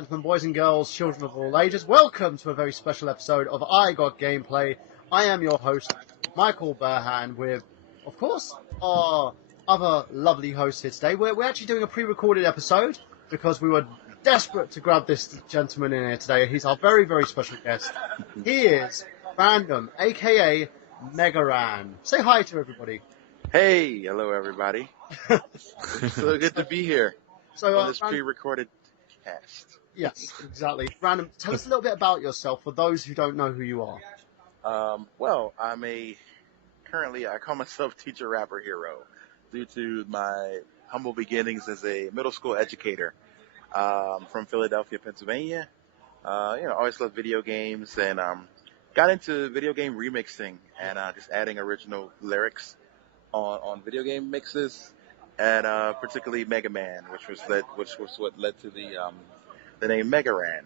gentlemen, boys and girls, children of all ages, welcome to a very special episode of I Got Gameplay. I am your host, Michael Burhan, with, of course, our other lovely hosts here today. We're actually doing a pre-recorded episode because we were desperate to grab this gentleman in here today. He's our very, very special guest. He is Random, a.k.a. Megaran. Say hi to everybody. Hey, hello everybody. It's so good to be here on this pre-recorded cast. Yes, exactly. Random, tell us a little bit about yourself for those who don't know who you are. Well, currently I call myself Teacher Rapper Hero due to my humble beginnings as a middle school educator from Philadelphia, Pennsylvania. Always loved video games and got into video game remixing and just adding original lyrics on video game mixes, and particularly Mega Man, which was what led to the name Megaran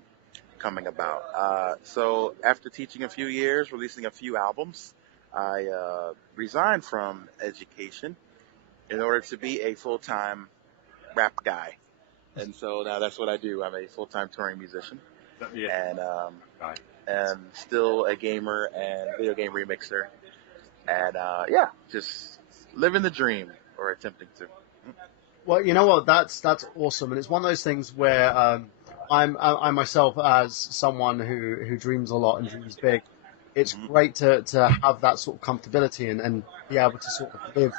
coming about. So after teaching a few years, releasing a few albums, I resigned from education in order to be a full-time rap guy. And so now that's what I do. I'm a full-time touring musician, and still a gamer and video game remixer, and just living the dream, or attempting to. Well, you know what? That's awesome, and it's one of those things where I myself, as someone who dreams a lot and dreams big, it's great to have that sort of comfortability and be able to sort of live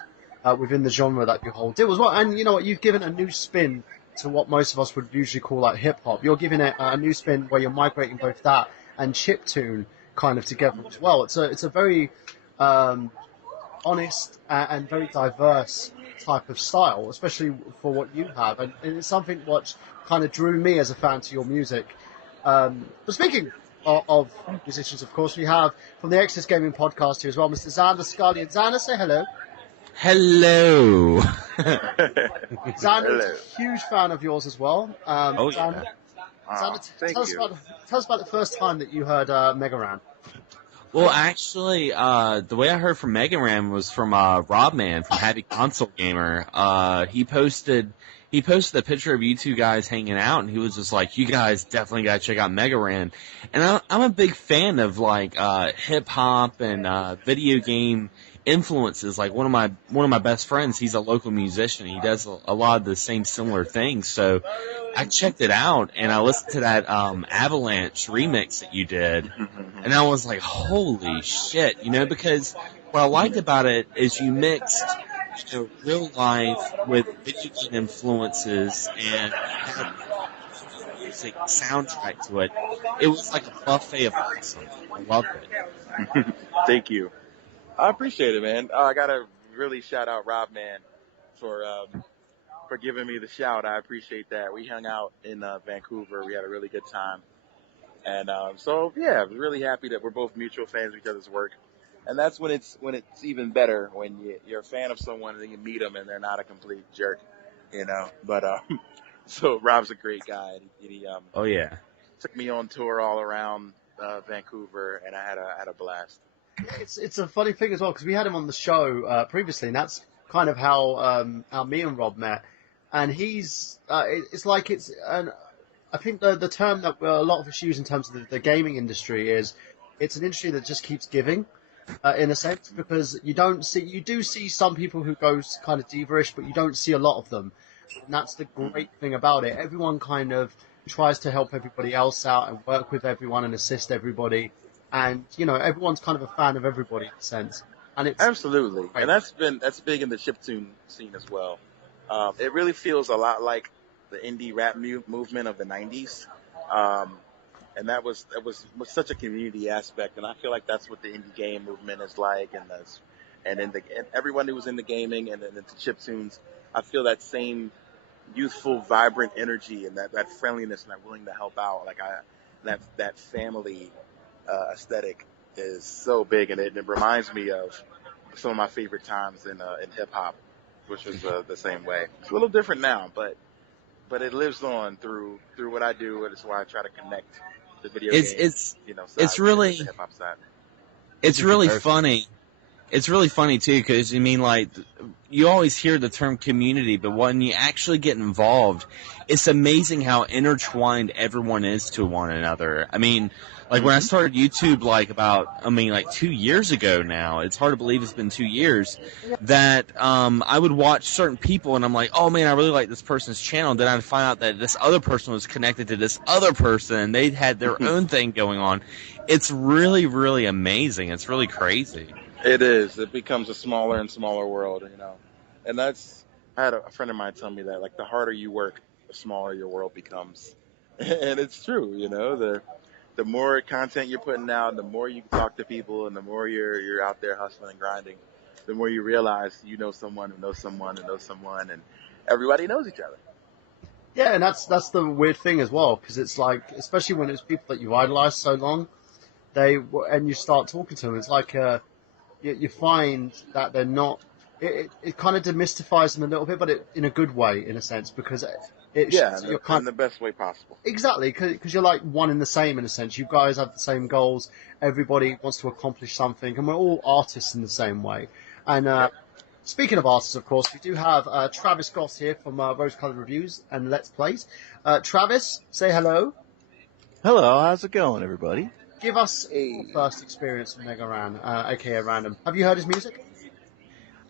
within the genre that you hold dear as well. And you know what? You've given a new spin to what most of us would usually call like hip hop. You're giving it a new spin where you're migrating both that and chiptune kind of together as well. It's a very honest and very diverse type of style, especially for what you have, and it's something what kind of drew me as a fan to your music. But speaking of musicians, of course, we have from the Exodus Gaming Podcast here as well, Mr. Xander Scully. Xander, say hello. Hello. Xander's a huge fan of yours as well. Xander, tell us about the first time that you heard Megaran. Well, actually, the way I heard from Megaran was from Robman from Happy Console Gamer. He posted a picture of you two guys hanging out, and he was just like, "You guys definitely gotta check out Megaran." And I'm a big fan of like hip hop and video game influences. Like one of my best friends, he's a local musician. He does a lot of the same similar things. So I checked it out and I listened to that Avalanche remix that you did, and I was like, holy shit, because what I liked about it is you mixed real life with video game influences and had music soundtrack to it. It was like a buffet of awesome. I loved it. Thank you. I appreciate it, man. I gotta really shout out Rob, man, for giving me the shout. I appreciate that. We hung out in Vancouver. We had a really good time, and I'm really happy that we're both mutual fans of each other's work. And that's when it's even better when you're a fan of someone and then you meet them and they're not a complete jerk, But so Rob's a great guy. He took me on tour all around Vancouver, and I had a blast. It's a funny thing as well because we had him on the show previously, and that's kind of how me and Rob met. And he's I think the term that a lot of us use in terms of the gaming industry is it's an industry that just keeps giving in a sense, because you do see some people who go kind of diva-ish, but you don't see a lot of them, and that's the great thing about it. Everyone kind of tries to help everybody else out and work with everyone and assist everybody. And everyone's kind of a fan of everybody in a sense, and it's absolutely, and that's big in the chiptune scene as well. It really feels a lot like the indie rap movement of the '90s, and that was such a community aspect, and I feel like that's what the indie game movement is like, and everyone who was in the gaming and then into chiptunes, I feel that same youthful, vibrant energy and that friendliness and that willing to help out, that family aesthetic is so big, and it reminds me of some of my favorite times in hip hop, which was the same way. It's a little different now, but it lives on through what I do, and it's why I try to connect the video games. It's really hip hop side. It's really funny. It's really funny too, because I mean, like, you always hear the term community, but when you actually get involved, it's amazing how intertwined everyone is to one another. I mean, like when I started YouTube, like 2 years ago now, it's hard to believe it's been 2 years, that I would watch certain people and I'm like, oh man, I really like this person's channel. And then I'd find out that this other person was connected to this other person and they had their own thing going on. It's really, really amazing. It's really crazy. It is. It becomes a smaller and smaller world, you know. And I had a friend of mine tell me that, like, the harder you work, the smaller your world becomes. And it's true, you know. The more content you're putting out, the more you talk to people, and the more you're out there hustling and grinding, the more you realize you know someone who knows someone who knows someone, and everybody knows each other. Yeah, and that's the weird thing as well, because it's like, especially when it's people that you've idolized so long, and you start talking to them, it's like you find that they're not. It kind of demystifies them a little bit, but in a good way, in a sense, because Yeah, you're in the best way possible. exactly, because you're like one in the same, in a sense. You guys have the same goals. Everybody wants to accomplish something, and we're all artists in the same way. And speaking of artists, of course, we do have Travis Goss here from Rose Colored Reviews and Let's Plays. Travis, say hello. Hello, how's it going, everybody? Give us your first experience with Mega Ran, aka Random. Have you heard his music?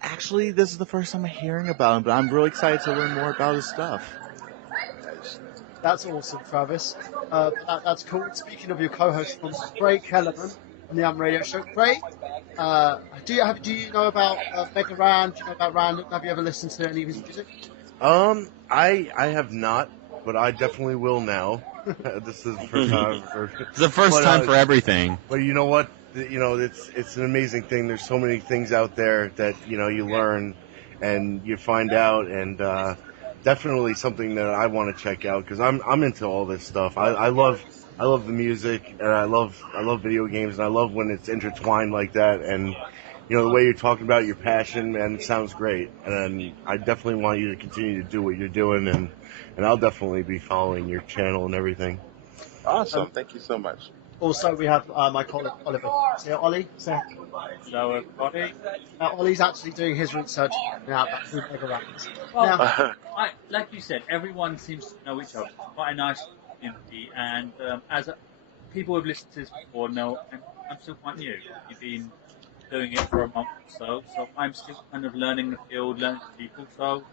Actually, this is the first time I'm hearing about him, but I'm really excited to learn more about his stuff. That's awesome, Travis. That's cool. Speaking of your co-host from Craig Kellerman on the Radio Show, Craig, do you know about Mega Ran? Do you know about Random? Have you ever listened to any of his music? I have not, but I definitely will now. This is the first time. It's the first time for everything. But you know what? You know, it's an amazing thing. There's so many things out there that, you know, you learn and you find out, and definitely something that I want to check out, because I'm into all this stuff. I love the music, and I love video games, and I love when it's intertwined like that. And you know, the way you're talking about your passion, and it sounds great. And I definitely want you to continue to do what you're doing, and I'll definitely be following your channel and everything. Awesome. Thank you so much. Also, we have my colleague Oliver. So, Ollie, say Hello, everybody. Ollie's actually doing his research now about who Mega Ran is. Well, Now, like you said, everyone seems to know each other. It's quite a nice community, and people who've listened to this before know, I'm still quite new. You've been doing it for a month or so I'm still kind of learning the field, learning people. So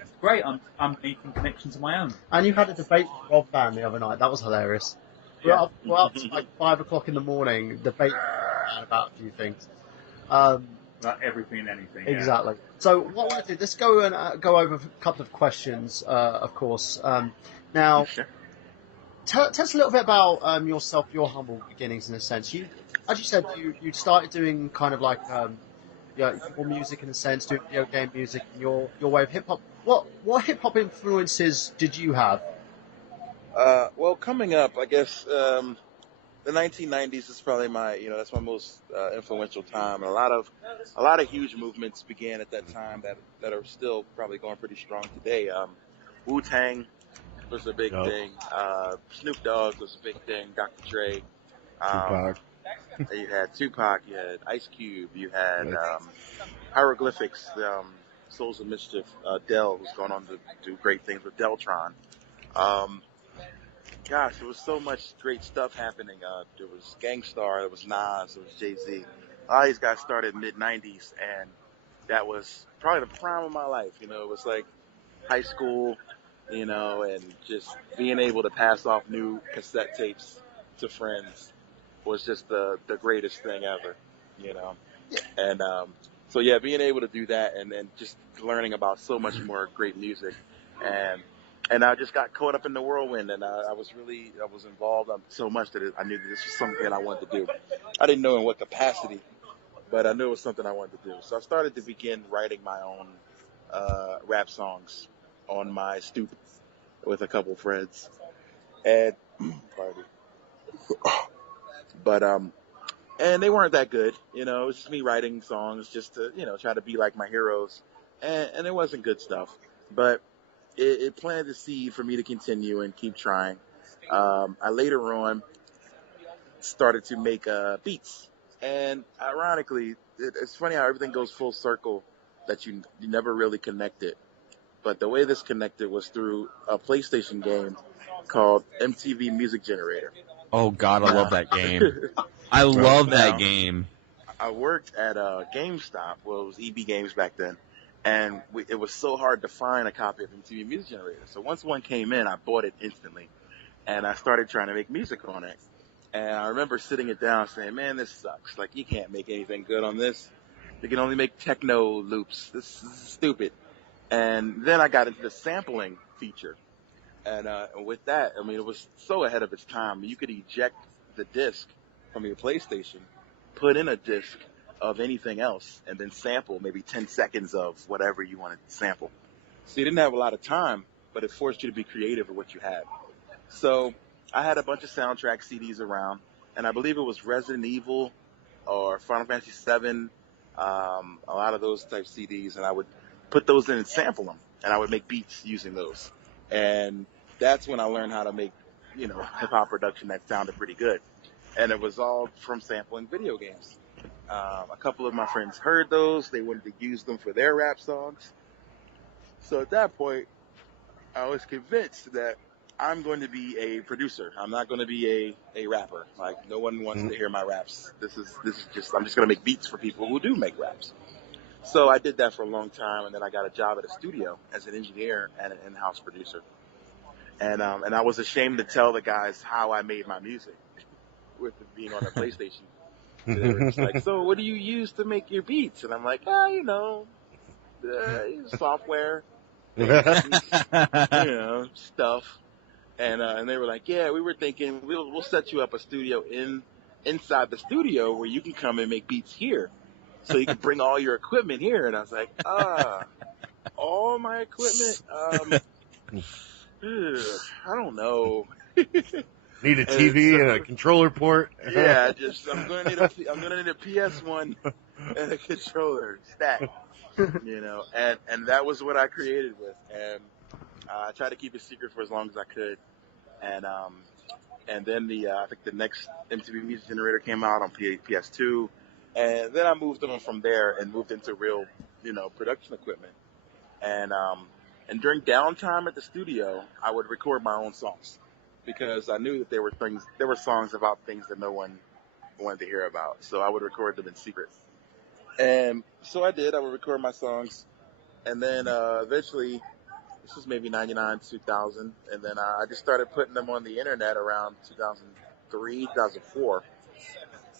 it's great. I'm making connections of my own. and you had a debate with Rob Band the other night. That was hilarious. Yeah. We're up to like 5 o'clock in the morning, debating about a few things. About everything and anything. Yeah. Exactly. So what we'll do, let's go and go over a couple of questions, of course. Now, Sure. tell us a little bit about yourself, your humble beginnings, in a sense. You, as you said, you started doing kind of like your music, in a sense, doing video game music, and your way of hip hop. What hip hop influences did you have? Well, coming up, I guess the 1990s is probably that's my most influential time. And a lot of huge movements began at that time that are still probably going pretty strong today. Wu-Tang was a big thing. Snoop Dogg was a big thing. Dr. Dre. Tupac. You had Tupac. You had Ice Cube. You had Hieroglyphics. Souls of Mischief. Dell was going on to do great things with Deltron. Gosh, there was so much great stuff happening. There was Gangstar, there was Nas, there was Jay-Z. All these guys started mid-90s, and that was probably the prime of my life. You know, it was like high school, you know, and just being able to pass off new cassette tapes to friends was just the greatest thing ever, you know. And so, yeah, being able to do that and then just learning about so much more great music. And I just got caught up in the whirlwind, and I was involved so much that I knew that this was something I wanted to do. I didn't know in what capacity, but I knew it was something I wanted to do. So I started to begin writing my own rap songs on my stoop with a couple friends, and and they weren't that good. You know, it was just me writing songs just to try to be like my heroes, and it wasn't good stuff, but it planted the seed for me to continue and keep trying. I later on started to make beats, And ironically, it's funny how everything goes full circle, that you never really connected. But the way this connected was through a PlayStation game called MTV Music Generator. Oh God, I love Now, that game. I love that now game. I worked at GameStop. Well, it was EB Games back then, and it was so hard to find a copy of MTV Music Generator. So once one came in, I bought it instantly, and I started trying to make music on it. And I remember sitting it down saying, man, this sucks. Like, you can't make anything good on this. You can only make techno loops. This is stupid. And then I got into the sampling feature. And with that, I mean, it was so ahead of its time. You could eject the disc from your PlayStation, put in a disc of anything else, and then sample maybe 10 seconds of whatever you wanted to sample. So you didn't have a lot of time, but it forced you to be creative with what you had. So I had a bunch of soundtrack CDs around, and I believe it was Resident Evil or Final Fantasy VII, a lot of those type CDs, and I would put those in and sample them, and I would make beats using those. And that's when I learned how to make, hip-hop production that sounded pretty good. And it was all from sampling video games. A couple of my friends heard those. They wanted to use them for their rap songs. So at that point, I was convinced that I'm going to be a producer. I'm not going to be a rapper. Like, no one wants to hear my raps. This is just, I'm just going to make beats for people who do make raps. So I did that for a long time, and then I got a job at a studio as an engineer and an in-house producer. And I was ashamed to tell the guys how I made my music with it being on a PlayStation. They were just like, so what do you use to make your beats? And I'm like, software, stuff. And they were like, yeah, we were thinking we'll set you up a studio inside the studio where you can come and make beats here. So you can bring all your equipment here. And I was like, all my equipment? I don't know. Need a TV and a controller port. Yeah, I'm gonna need a PS1 and a controller stack. And that was what I created with, and I tried to keep it secret for as long as I could. And then I think the next MTV Music Generator came out on PS2, and then I moved on from there and moved into real, production equipment. And during downtime at the studio, I would record my own songs because I knew that there were songs about things that no one wanted to hear about. So I would record them in secret. And so I did. I would record my songs. And then eventually, this was maybe 99, 2000. And then I just started putting them on the internet around 2003, 2004.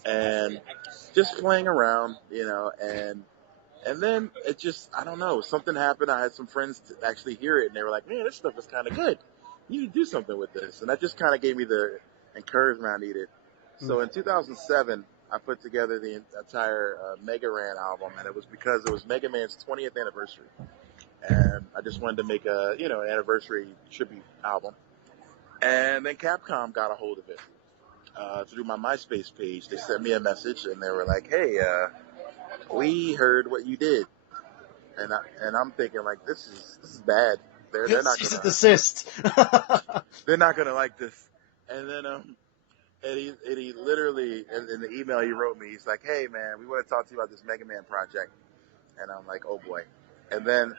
And just playing around, and then it just, I don't know, something happened. I had some friends to actually hear it, and they were like, man, this stuff is kind of good. You need to do something with this. And that just kind of gave me the encouragement I needed. So in 2007, I put together the entire Mega Ran album, and it was because it was Mega Man's 20th anniversary. And I just wanted to make an anniversary tribute album. And then Capcom got a hold of it through my MySpace page. They sent me a message, and they were like, hey, we heard what you did, and I'm thinking like this is bad. They're not Cease gonna and desist. they're not gonna like this. And then and he literally in the email he wrote me, he's like, hey man, we want to talk to you about this Mega Man project. And I'm like, oh boy. And then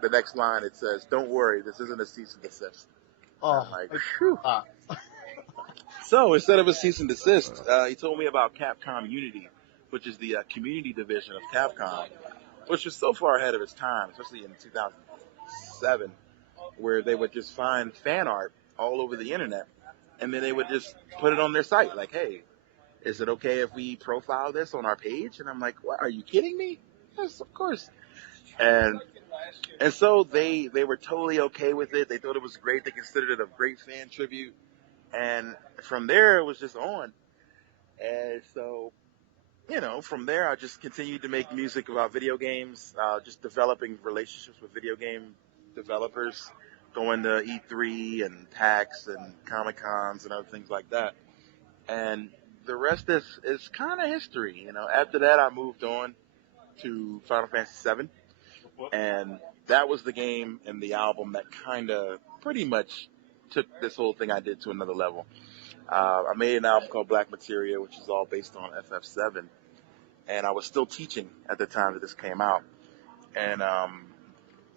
the next line it says, don't worry, this isn't a cease and desist. Oh, I'm like, phew. So instead of a cease and desist, he told me about Capcom Unity, which is the community division of Capcom, which was so far ahead of its time, especially in 2007, where they would just find fan art all over the internet, and then they would just put it on their site, like, hey, is it okay if we profile this on our page? And I'm like, what, are you kidding me? Yes, of course. And so they were totally okay with it. They thought it was great. They considered it a great fan tribute. And from there, it was just on. And so, from there, I just continued to make music about video games, just developing relationships with video game developers, going to E3 and PAX and Comic-Cons and other things like that. And the rest is kind of history. After that, I moved on to Final Fantasy VII. And that was the game and the album that kind of pretty much took this whole thing I did to another level. I made an album called Black Materia, which is all based on FF7, and I was still teaching at the time that this came out. And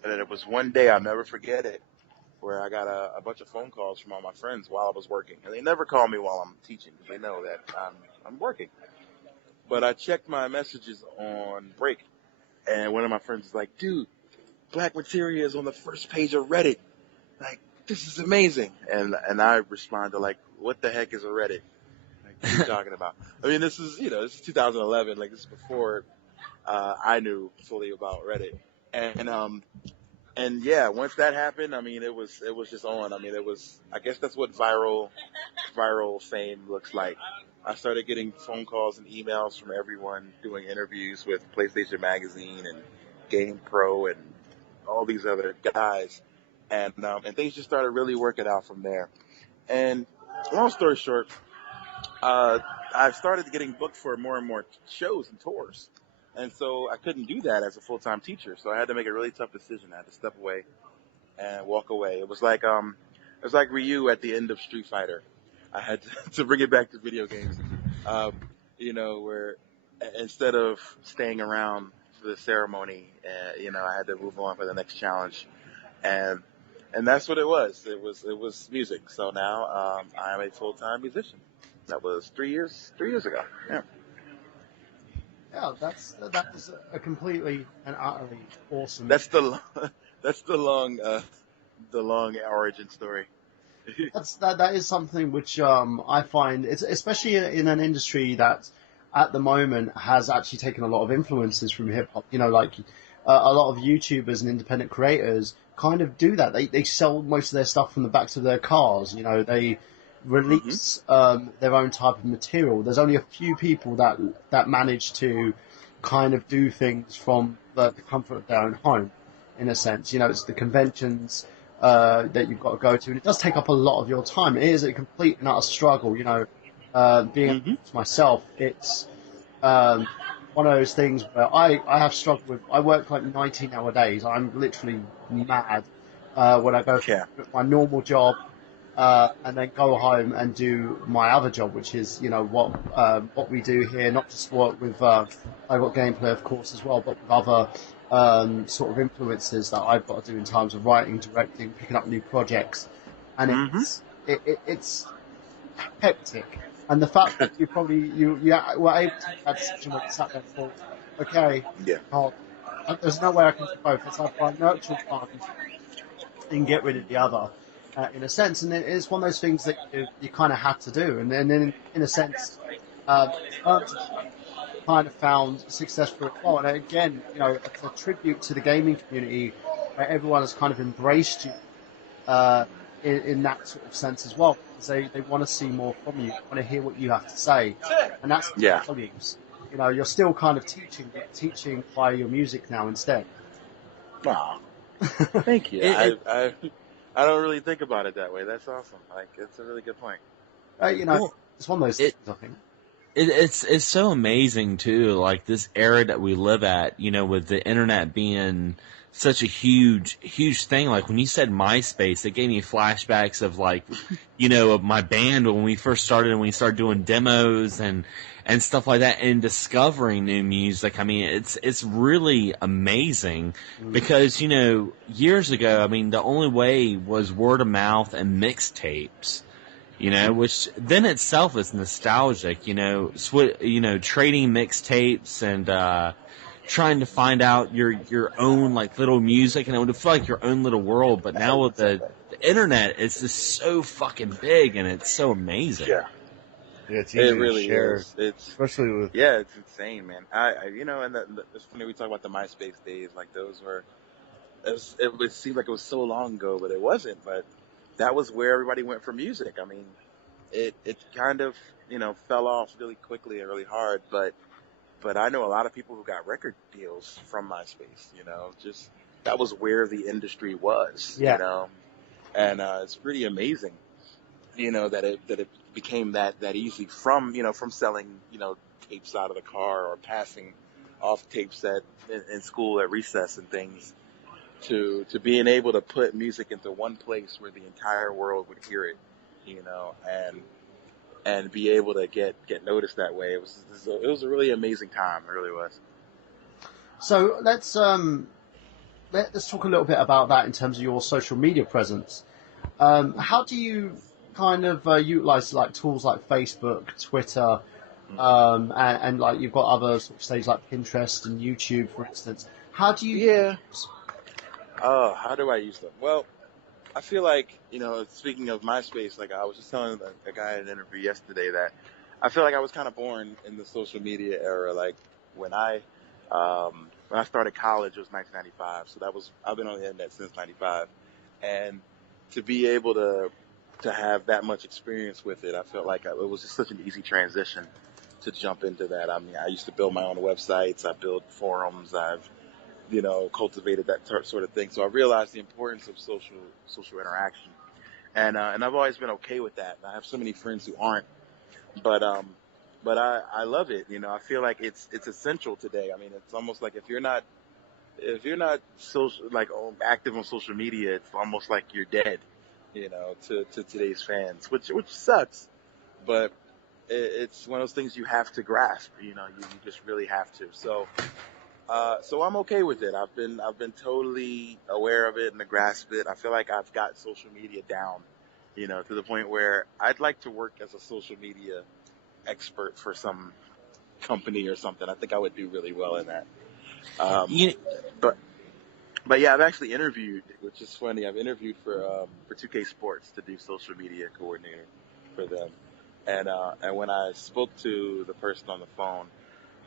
it was one day, I'll never forget it, where I got a bunch of phone calls from all my friends while I was working. And they never call me while I'm teaching because they know that I'm working. But I checked my messages on break, and one of my friends was like, dude, Black Materia is on the first page of Reddit. Like, this is amazing. And I responded like, what the heck is a Reddit? Like, what are you talking about? I mean, this is 2011. Like, this is before I knew fully about Reddit. And yeah, once that happened, I mean, it was just on. I mean, I guess that's what viral fame looks like. I started getting phone calls and emails from everyone doing interviews with PlayStation Magazine and Game Pro and all these other guys. And things just started really working out from there. And long story short, I started getting booked for more and more shows and tours. And so I couldn't do that as a full-time teacher. So I had to make a really tough decision. I had to step away and walk away. It was like Ryu at the end of Street Fighter. I had to bring it back to video games. Where instead of staying around for the ceremony, I had to move on for the next challenge. And that's what it was. It was music. So now I am a full-time musician. That was 3 years ago. Yeah. Yeah, that is a completely and utterly awesome. That's the long origin story. That is something which I find, it's especially in an industry that at the moment has actually taken a lot of influences from hip hop. Like a lot of YouTubers and independent creators kind of do that. They sell most of their stuff from the backs of their cars. They release their own type of material. There's only a few people that manage to kind of do things from the comfort of their own home, in a sense. It's the conventions that you've got to go to, and it does take up a lot of your time. It is a complete and utter struggle. Being myself, it's one of those things where I have struggled with. I work like 19-hour days. I'm literally mad when I go to my normal job. And then go home and do my other job, which is, what we do here, not just work with, I've got gameplay, of course, as well, but with other sort of influences that I've got to do in terms of writing, directing, picking up new projects. And it's hectic. And the fact that you were able to take that decision when you sat there and thought, okay, there's no way I can do both. It's like I nurture one and get rid of the other. In a sense, and it's one of those things that you kind of had to do, and then in a sense, kind of found success for it well. And again, it's a tribute to the gaming community where everyone has kind of embraced you in that sort of sense as well, because they want to see more from you, want to hear what you have to say, and that's volumes. You're still kind of teaching by your music now instead. Wow, thank you. I don't really think about it that way. That's awesome. Like, it's a really good point. It's one of those things, I think. It's so amazing too, like this era that we live at, with the internet being such a huge thing. Like when you said MySpace, it gave me flashbacks of like, of my band when we first started and we started doing demos and stuff like that and discovering new music. I mean, it's really amazing because, years ago, I mean, the only way was word of mouth and mixtapes. Which then itself is nostalgic, trading mixtapes and, trying to find out your own like little music, and it would feel like your own little world. But now with the internet, it's just so fucking big and it's so amazing. Yeah, it's easy it really to share, is. It's especially with it's insane, man. And it's funny we talk about the MySpace days, like those were. It would seem like it was so long ago, but it wasn't. But that was where everybody went for music. I mean, it kind of fell off really quickly and really hard, but I know a lot of people who got record deals from MySpace, just that was where the industry was, and it's pretty amazing, that it became that easy from selling, tapes out of the car or passing off tapes in school at recess and things to being able to put music into one place where the entire world would hear it, and be able to get noticed that way. It was a really amazing time. It really was. So let's talk a little bit about that in terms of your social media presence. How do you kind of utilize like tools like Facebook, Twitter, and like you've got other sort of stages like Pinterest and YouTube, for instance? How do you? Yeah. How do I use them? Well, I feel like, speaking of MySpace, like I was just telling a guy in an interview yesterday that I feel like I was kind of born in the social media era. Like when I started college, it was 1995. So I've been on the internet since 95. And to be able to have that much experience with it, I felt like it was just such an easy transition to jump into that. I mean, I used to build my own websites. I built forums. I've cultivated that sort of thing. So I realized the importance of social interaction, and I've always been okay with that. And I have so many friends who aren't, but I love it. I feel like it's essential today. I mean, it's almost like if you're not active on social media, it's almost like you're dead. To today's fans, which sucks, but it's one of those things you have to grasp. You just really have to. So I'm okay with it. I've been totally aware of it and to grasp it. I feel like I've got social media down, to the point where I'd like to work as a social media expert for some company or something. I think I would do really well in that. But yeah, I've actually interviewed, which is funny. I've interviewed for 2K Sports to do social media coordinator for them. And when I spoke to the person on the phone,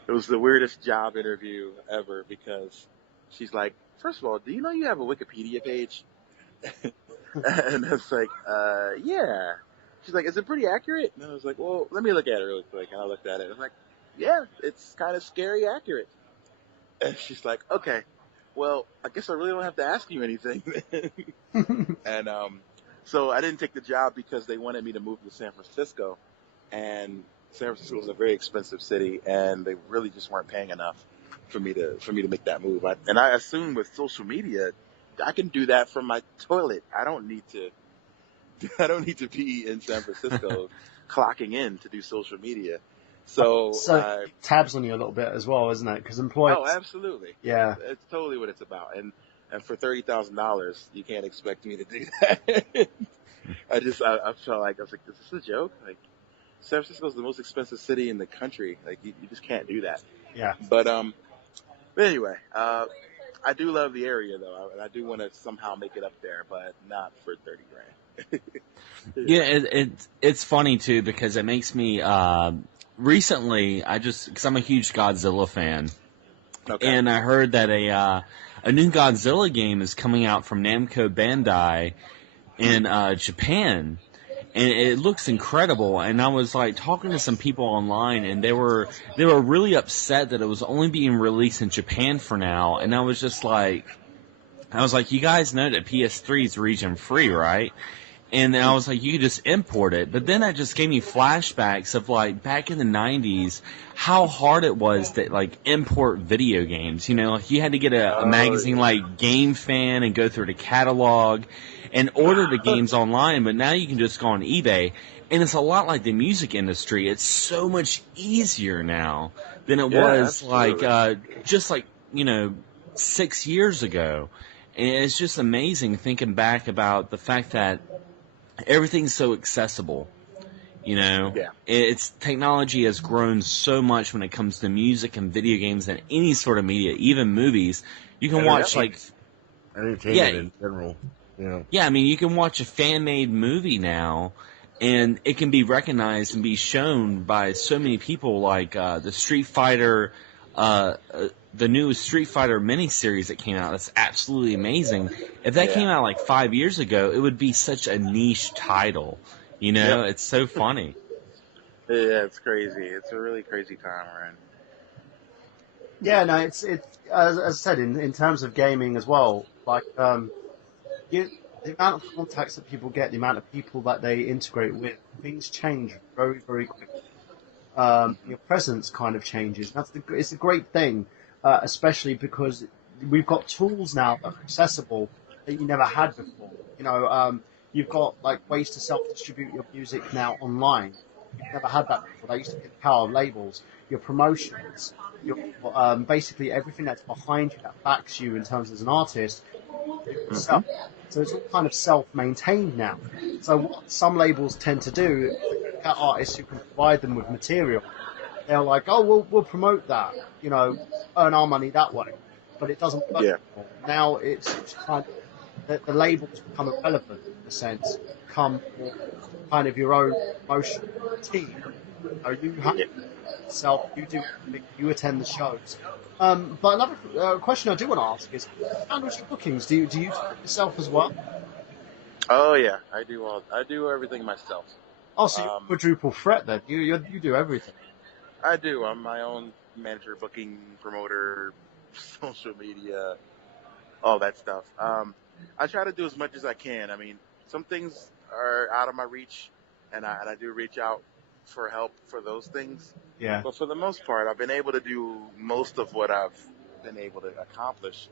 it was the weirdest job interview ever because she's like, first of all, do you know you have a Wikipedia page? And I was like, yeah. She's like, is it pretty accurate? And I was like, well, let me look at it really quick. And I looked at it. I was like, yeah, it's kind of scary accurate. And she's like, okay, well, I guess I really don't have to ask you anything. And so I didn't take the job because they wanted me to move to San Francisco. And San Francisco was a very expensive city, and they really just weren't paying enough for me to make that move. And I assume with social media, I can do that from my toilet. I don't need to be in San Francisco clocking in to do social media. So tabs on you a little bit as well, isn't it? Because employers. Oh, absolutely. Yeah, it's totally what it's about. And for $30,000, you can't expect me to do that. I felt like I was like, is this a joke? Like, San Francisco is the most expensive city in the country. Like, you just can't do that. Yeah. But anyway, I do love the area though. I do want to somehow make it up there, but not for $30,000. Yeah, it's funny too because it makes me. Recently, because I'm a huge Godzilla fan, okay. And I heard that a new Godzilla game is coming out from Namco Bandai in Japan. And it looks incredible. And I was like talking to some people online, and they were really upset that it was only being released in Japan for now. And I was like, you guys know that PS3 is region free, right? And then I was like, you could just import it. But then that just gave me flashbacks of like back in the 90s, how hard it was to like import video games. Like you had to get a magazine like Game Fan and go through the catalog and order the games online, but now you can just go on eBay. And it's a lot like the music industry. It's so much easier now than it was just 6 years ago. And it's just amazing thinking back about the fact that everything's so accessible. Yeah. It's technology has grown so much when it comes to music and video games and any sort of media, even movies. You can watch entertainment in general. Yeah. Yeah, I mean, you can watch a fan-made movie now, and it can be recognized and be shown by so many people, like the Street Fighter, the new Street Fighter miniseries that came out. That's absolutely amazing. If that came out like 5 years ago, it would be such a niche title. It's so funny. Yeah, it's crazy. It's a really crazy time we're in. Yeah, no, it's as I said in terms of gaming as well. Like the amount of contacts that people get, the amount of people that they integrate with, things change very, very quickly. Your presence kind of changes. It's a great thing, especially because we've got tools now that are accessible that you never had before. You've got like ways to self-distribute your music now online. you've never had that before. They used to be the power of labels, your promotions, your basically everything that's behind you that backs you in terms as an artist, yourself. So it's all kind of self-maintained now. So what some labels tend to do, at artists who can provide them with material, they're like, oh, we'll promote that, earn our money that way. But it doesn't work anymore. Now it's kind of, the labels become irrelevant in a sense, become kind of your own promotion team. You have yourself, you do everything, you attend the shows. But another question I do want to ask is, how handles your bookings? Do you do it yourself as well? Oh yeah, I do everything myself. Oh, so you're a quadruple threat then. You do everything. I do. I'm my own manager, booking, promoter, social media, all that stuff. I try to do as much as I can. I mean, some things are out of my reach, and I do reach out for help for those things. Yeah. But for the most part, I've been able to do most of what I've been able to accomplish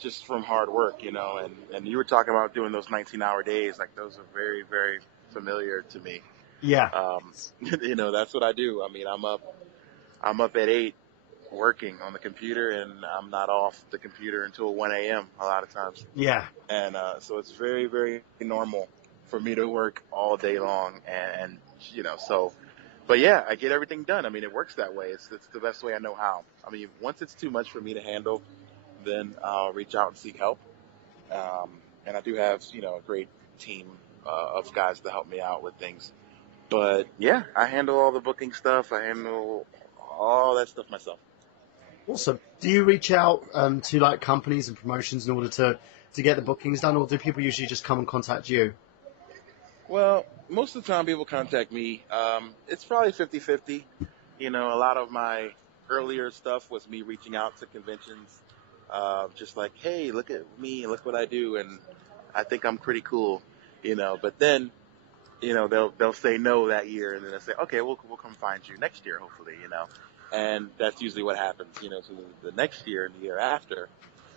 just from hard work, and you were talking about doing those 19-hour days. Like, those are very, very familiar to me. Yeah. That's what I do. I mean, I'm up at 8 working on the computer, and I'm not off the computer until 1 a.m. a lot of times. Yeah. And so it's very, very normal for me to work all day long, and so. But yeah, I get everything done. I mean, it works that way. It's the best way I know how. I mean, once it's too much for me to handle, then I'll reach out and seek help. And I do have, a great team of guys to help me out with things. But yeah, I handle all the booking stuff. I handle all that stuff myself. Awesome. Do you reach out to like companies and promotions in order to get the bookings done, or do people usually just come and contact you? Well, most of the time people contact me. It's probably 50-50. A lot of my earlier stuff was me reaching out to conventions, just like, hey, look at me, look what I do, and I think I'm pretty cool, But then, they'll say no that year, and then they'll say, okay, we'll come find you next year, hopefully, And that's usually what happens, So the next year and the year after,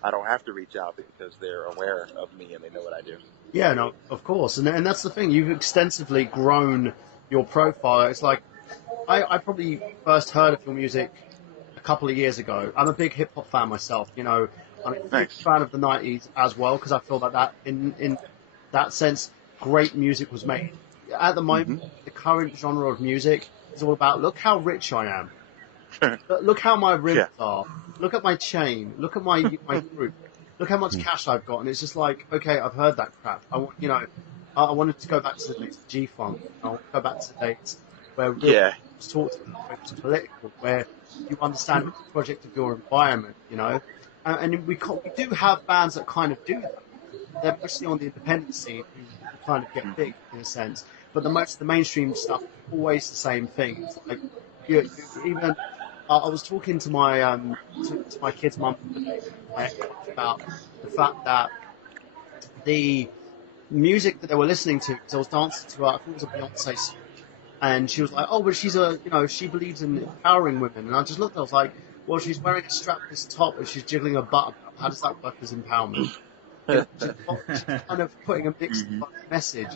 I don't have to reach out because they're aware of me and they know what I do. Yeah, no, of course. And that's the thing. You've extensively grown your profile. It's like, I probably first heard of your music a couple of years ago. I'm a big hip hop fan myself, I'm a big fan of the 90s as well, because I feel that in that sense, great music was made. At the moment, the current genre of music is all about, look how rich I am. Look how my rims are. Look at my chain. Look at my group. Look how much cash I've got. And it's just like, okay, I've heard that crap. I wanted to go back to the days of G-Funk. I want to go back to the days where it was talked about, where it was political, where you understand the project of your environment, And we do have bands that kind of do that. They're mostly on the independent scene who kind of get big in a sense. But the mainstream stuff is always the same thing. It's like, even I was talking to my to my kid's mum about the fact that the music that they were listening to, because I was dancing to her, I thought it was a Beyonce song, and she was like, oh, but she's she believes in empowering women, and I just looked, I was like, well, she's wearing a strapless top and she's jiggling a button. How does that work as empowerment? She's kind of putting a mixed message.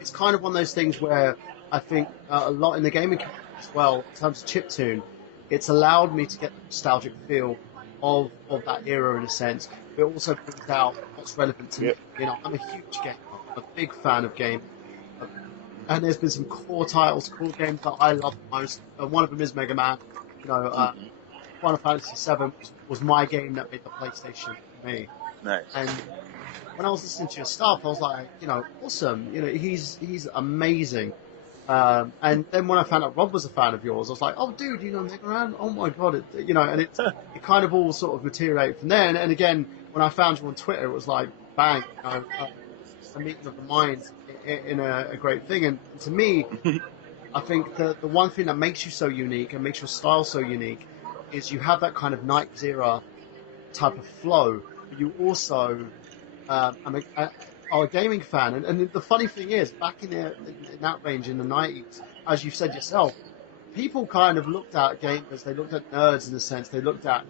It's kind of one of those things where I think a lot in the gaming community as well, in terms of chiptune, it's allowed me to get the nostalgic feel of that era in a sense, but it also brings out what's relevant to me. I'm a huge gamer. I'm a big fan of gaming. And there's been some core titles, core games that I love the most. One of them is Mega Man. Final Fantasy VII was my game that made the PlayStation for me. Nice. And when I was listening to your stuff, I was like, awesome. He's amazing. And then when I found out Rob was a fan of yours, I was like, oh, dude, Mega Man? Oh my God. And it kind of all sort of materialized from there. And again, when I found you on Twitter, it was like, bang, a meeting of the minds in a great thing. And to me, I think the one thing that makes you so unique and makes your style so unique is you have that kind of 90s era type of flow. But you also are a gaming fan. And the funny thing is, back in that range in the 90s, as you've said yourself, people kind of looked at gamers, they looked at nerds in a sense, they looked at,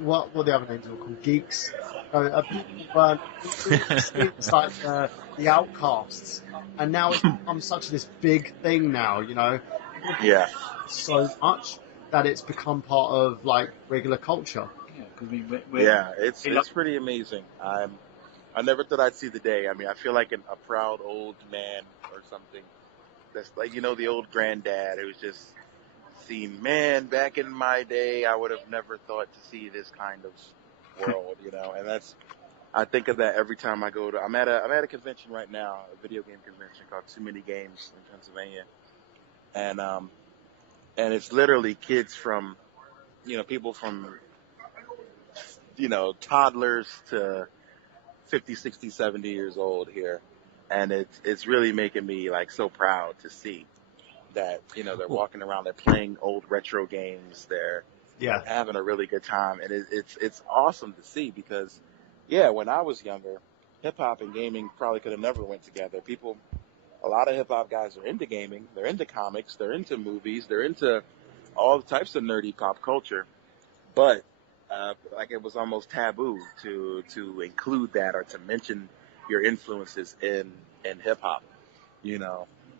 what the other names were called? Geeks. People weren't it's like the outcasts, and now it's become such this big thing now. You know, Yeah. so much that it's become part of like regular culture. Yeah, because we're Yeah, it's we love- pretty amazing. I never thought I'd see the day. I mean, I feel like a proud old man or something. That's like, the old granddad who's just seen, man, back in my day, I would have never thought to see this kind of world, and I think of that every time I go I'm at a convention right now, a video game convention called Too Many Games in Pennsylvania. And it's literally kids from, people from, toddlers to 50, 60, 70 years old here. And it's really making me like so proud to see that, they're walking around, they're playing old retro games, they're Yeah. having a really good time. And it's awesome to see because, yeah, when I was younger, hip hop and gaming probably could have never went together. A lot of hip hop guys are into gaming, they're into comics, they're into movies, they're into all types of nerdy pop culture. But like it was almost taboo to include that or to mention your influences in hip hop.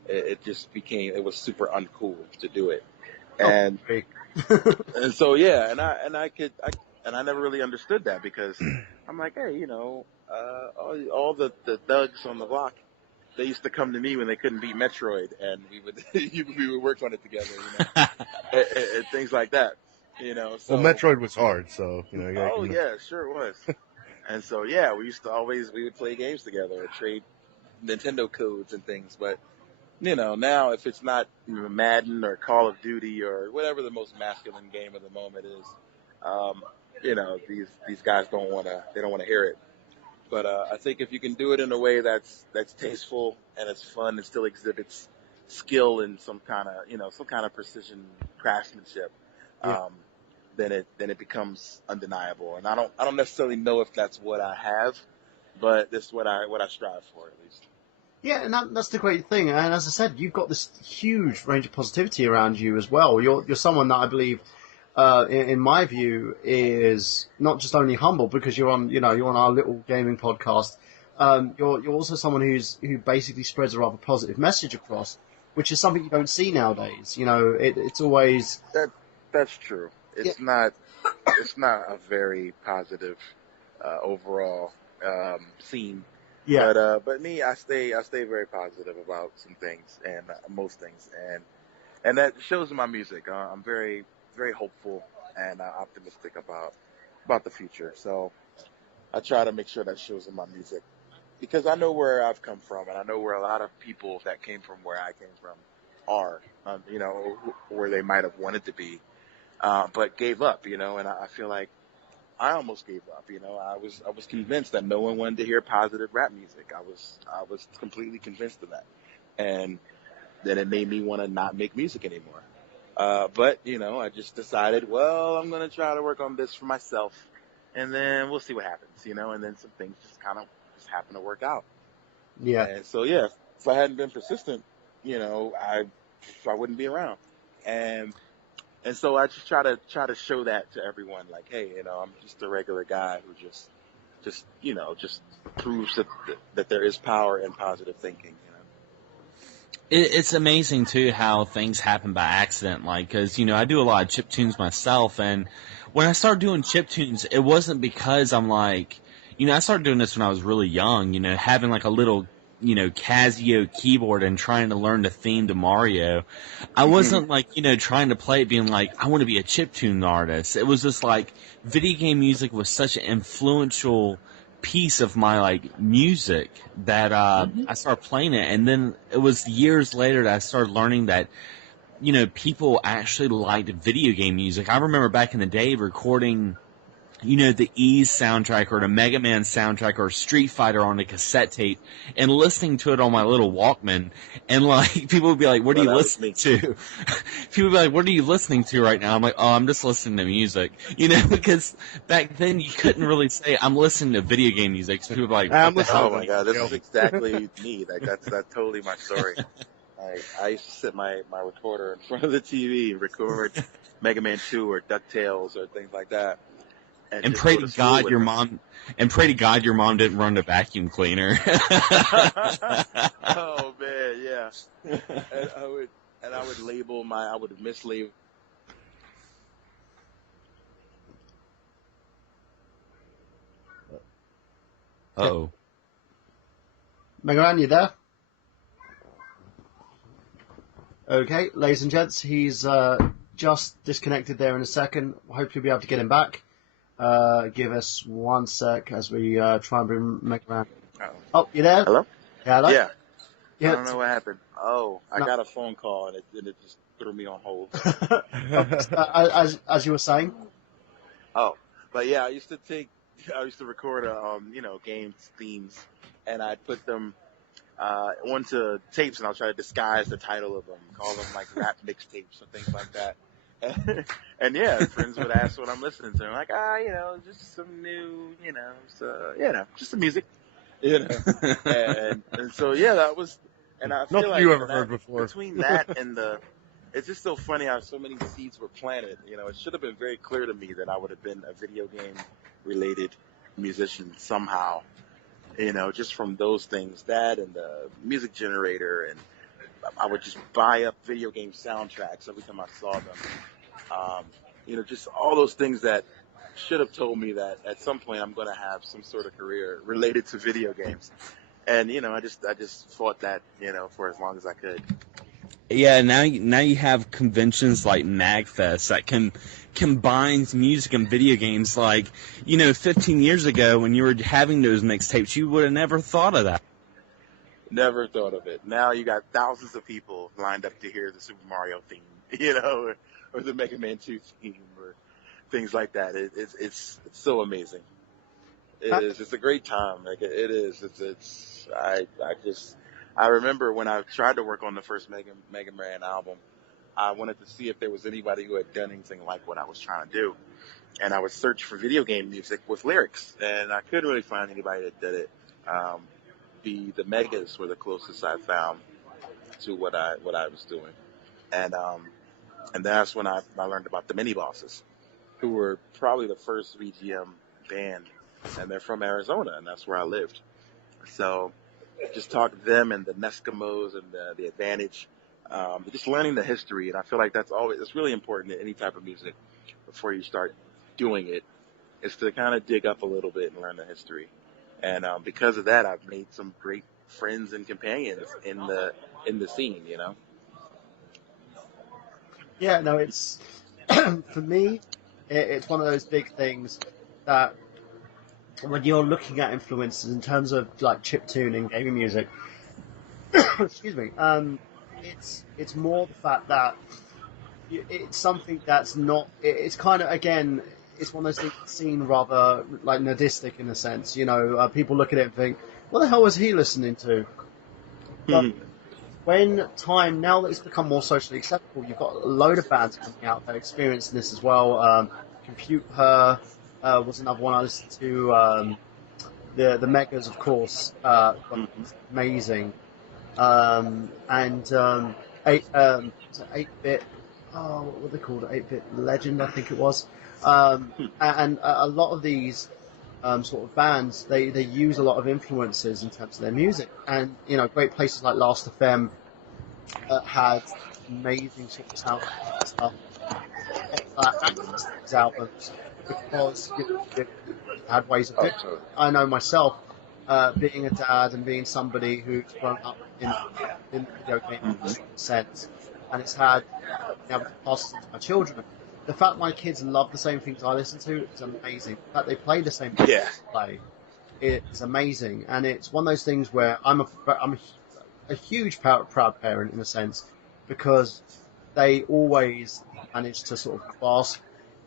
It just became, it was super uncool to do it. And and so yeah, and I never really understood that because I'm like, hey, all the thugs on the block, they used to come to me when they couldn't beat Metroid, and we would work on it together, and things like that. So, Well, Metroid was hard, so oh yeah, sure was. And so yeah, we would play games together, or trade Nintendo codes and things. But now if it's not Madden or Call of Duty or whatever the most masculine game of the moment is, these guys don't want to hear it. But I think if you can do it in a way that's tasteful and it's fun and still exhibits skill and some kind of precision craftsmanship, then it becomes undeniable. And I don't necessarily know if that's what I have, but this is what I strive for at least. Yeah, and that's the great thing. And as I said, you've got this huge range of positivity around you as well. You're someone that I believe, in my view, is not just only humble because you're on our little gaming podcast. You're also someone who basically spreads a rather positive message across, which is something you don't see nowadays. It's always that's true. It's not a very positive overall scene. Yeah. But me, I stay very positive about some things and most things, and that shows in my music. I'm very, very hopeful and optimistic about the future. So I try to make sure that shows in my music because I know where I've come from, and I know where a lot of people that came from where I came from are, where they might have wanted to be, but gave up. And I feel like I almost gave up. I was convinced that no one wanted to hear positive rap music. I was completely convinced of that, and then it made me want to not make music anymore. But I just decided, well, I'm gonna try to work on this for myself, and then we'll see what happens. And then some things just kind of happen to work out. Yeah. And so yeah, if I hadn't been persistent, I wouldn't be around. And so I just try to show that to everyone, like, hey, I'm just a regular guy who just proves that there is power in positive thinking. It's amazing too how things happen by accident, like, cause, I do a lot of chiptunes myself, and when I started doing chiptunes, it wasn't because I'm like, I started doing this when I was really young, having like a little, Casio keyboard and trying to learn the theme to Mario. I wasn't like, trying to play it being like, I want to be a chiptune artist. It was just like, video game music was such an influential piece of my like music that I started playing it, and then it was years later that I started learning that people actually liked video game music. I remember back in the day recording the Ys soundtrack or the Mega Man soundtrack or Street Fighter on a cassette tape and listening to it on my little Walkman, and like people would be like, what are you listening to? People would be like, what are you listening to right now? I'm like, oh, I'm just listening to music, because back then you couldn't really say I'm listening to video game music, so people would be like, oh my god, this is exactly me. Like that's totally my story. I used to sit my recorder in front of the TV and record Mega Man 2 or DuckTales or things like that. And just pray go to school God with your them. mom. And pray to God your mom didn't run the vacuum cleaner. Oh man, yeah. And I would mislabel. Oh. Megaran, you there? Okay, ladies and gents, he's just disconnected there in a second. Hope you'll be able to get him back. Give us 1 sec as we try and bring Megaran. Oh, you there? Hello? Yeah, hello? Yeah. Yeah. I don't know what happened. Oh, I No. got a phone call and it just threw me on hold. As you were saying? Oh, but yeah, I used to record, games themes, and I'd put them onto tapes, and I'll try to disguise the title of them, call them like rap mixtapes or things like that. And yeah, friends would ask what I'm listening to. I'm like, just some new, just some music, and so yeah, that was, and I feel Nothing like you ever that- heard before. between that and it's just so funny how so many seeds were planted. It should have been very clear to me that I would have been a video game related musician somehow. Just from those things, that and the music generator, and I would just buy up video game soundtracks every time I saw them. Just all those things that should have told me that at some point I'm going to have some sort of career related to video games. And, I just fought that, for as long as I could. Yeah, now you have conventions like MagFest that combines music and video games. Like, 15 years ago when you were having those mixtapes, you would have never thought of that. Never thought of it. Now you got thousands of people lined up to hear the Super Mario theme, or the Mega Man 2 theme, or things like that. It's so amazing. It is. It's a great time. Like it is. I remember when I tried to work on the first Mega Man album, I wanted to see if there was anybody who had done anything like what I was trying to do. And I would search for video game music with lyrics, and I couldn't really find anybody that did it. The Megas were the closest I found to what I was doing. And that's when I learned about the Mini Bosses, who were probably the first VGM band, and they're from Arizona, and that's where I lived. So just talk to them and the Neskimos and the Advantage, just learning the history. And I feel like it's really important in any type of music before you start doing it, is to kind of dig up a little bit and learn the history. And because of that, I've made some great friends and companions in the scene, Yeah, no, it's for me, it's one of those big things that when you're looking at influences in terms of like chiptune and gaming music, excuse me, it's more the fact that it's something that's not. It's kind of, again, it's one of those things that's seen rather like nerdistic in a sense. People look at it and think, "What the hell was he listening to?" But when now that it's become more socially acceptable, you've got a load of bands coming out that are experiencing this as well. Compute Her was another one I listened to. The Megas, of course, amazing. And 8-bit. Oh, what were they called? 8-bit Legend, I think it was. And a lot of these sort of bands, they use a lot of influences in terms of their music. And, great places like Last FM had amazing sort of sound stuff. These albums, because you had ways of doing it. I know myself, being a dad and being somebody who's grown up in the video game sense, and it's had been able to pass it to my children. The fact my kids love the same things I listen to is amazing. The fact they play the same things I play, it's amazing. And it's one of those things where I'm a huge proud parent in a sense, because they always manage to sort of grasp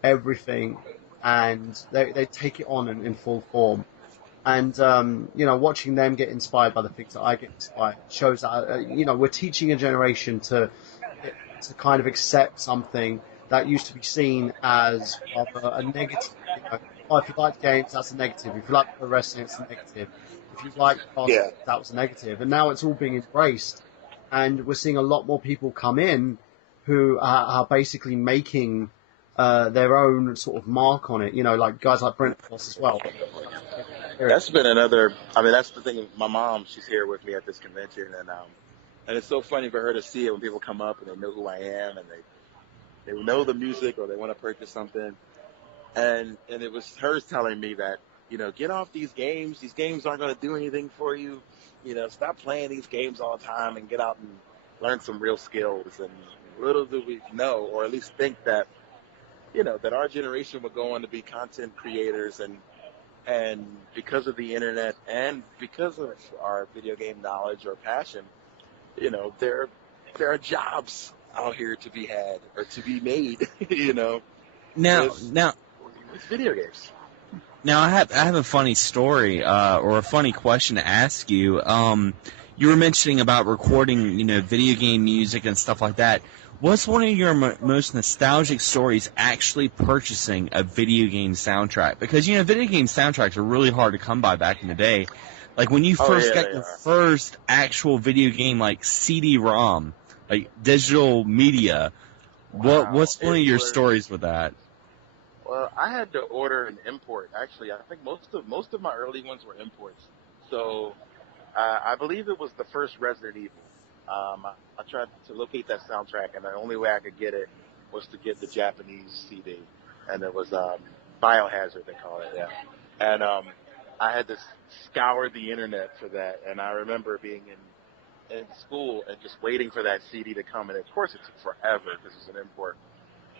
everything, and they take it on in full form. And, watching them get inspired by the things that I get inspired shows that, we're teaching a generation to kind of accept something that used to be seen as a negative. If you like games, that's a negative. If you like pro wrestling, it's a negative. If you like basketball, that was a negative. And now it's all being embraced. And we're seeing a lot more people come in who are basically making their own sort of mark on it. You know, like guys like Brent Force as well. That's been another. I mean, that's the thing. My mom, she's here with me at this convention, and it's so funny for her to see it when people come up and they know who I am and they know the music or they want to purchase something, and it was her telling me that, get off these games. These games aren't going to do anything for you. Stop playing these games all the time and get out and learn some real skills. And little do we know, or at least think that, that our generation would go on to be content creators, and because of the internet and because of our video game knowledge or passion, there are jobs out here to be had or to be made, Now, with, now, with video games. Now I have a funny story or a funny question to ask you. You were mentioning about recording, video game music and stuff like that. What's one of your most nostalgic stories actually purchasing a video game soundtrack? Because video game soundtracks are really hard to come by back in the day. Like when you first got your first actual video game, like CD-ROM, like digital media. What's one of your stories with that? Well, I had to order an import. Actually, I think most of my early ones were imports. So I believe it was the first Resident Evil. I tried to locate that soundtrack, and the only way I could get it was to get the Japanese CD, and it was Biohazard, they call it, yeah. And I had to scour the internet for that, and I remember being in school and just waiting for that CD to come, and of course it took forever because it was an import.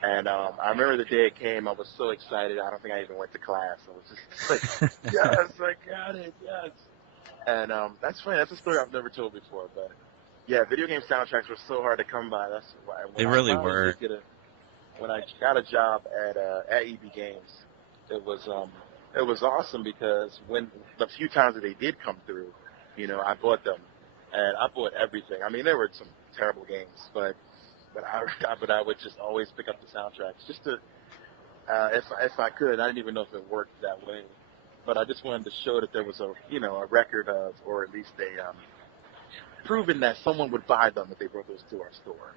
And I remember the day it came, I was so excited, I don't think I even went to class. I was just like, yes, I got it, yes. And that's funny, that's a story I've never told before, but yeah, video game soundtracks were so hard to come by. That's why They really were. When I got a job at EB Games, it was awesome because when the few times that they did come through, I bought them, and I bought everything. I mean, there were some terrible games, but I would just always pick up the soundtracks just to if I could. I didn't even know if it worked that way, but I just wanted to show that there was a record of, or at least a proven that someone would buy them if they brought those to our store,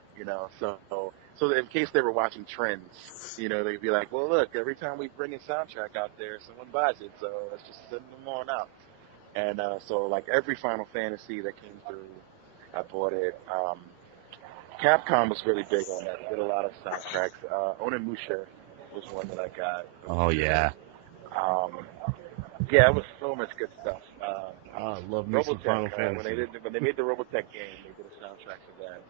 so in case they were watching trends, they'd be like, well, look, every time we bring a soundtrack out there, someone buys it, so let's just send them on out. And so like every Final Fantasy that came through, I bought it. Capcom was really big on that. They did a lot of soundtracks. Onimusha was one that I got. Oh yeah. Yeah, it was so much good stuff. I love me some Final Fantasy. When they made the Robotech game, they did a soundtrack for that.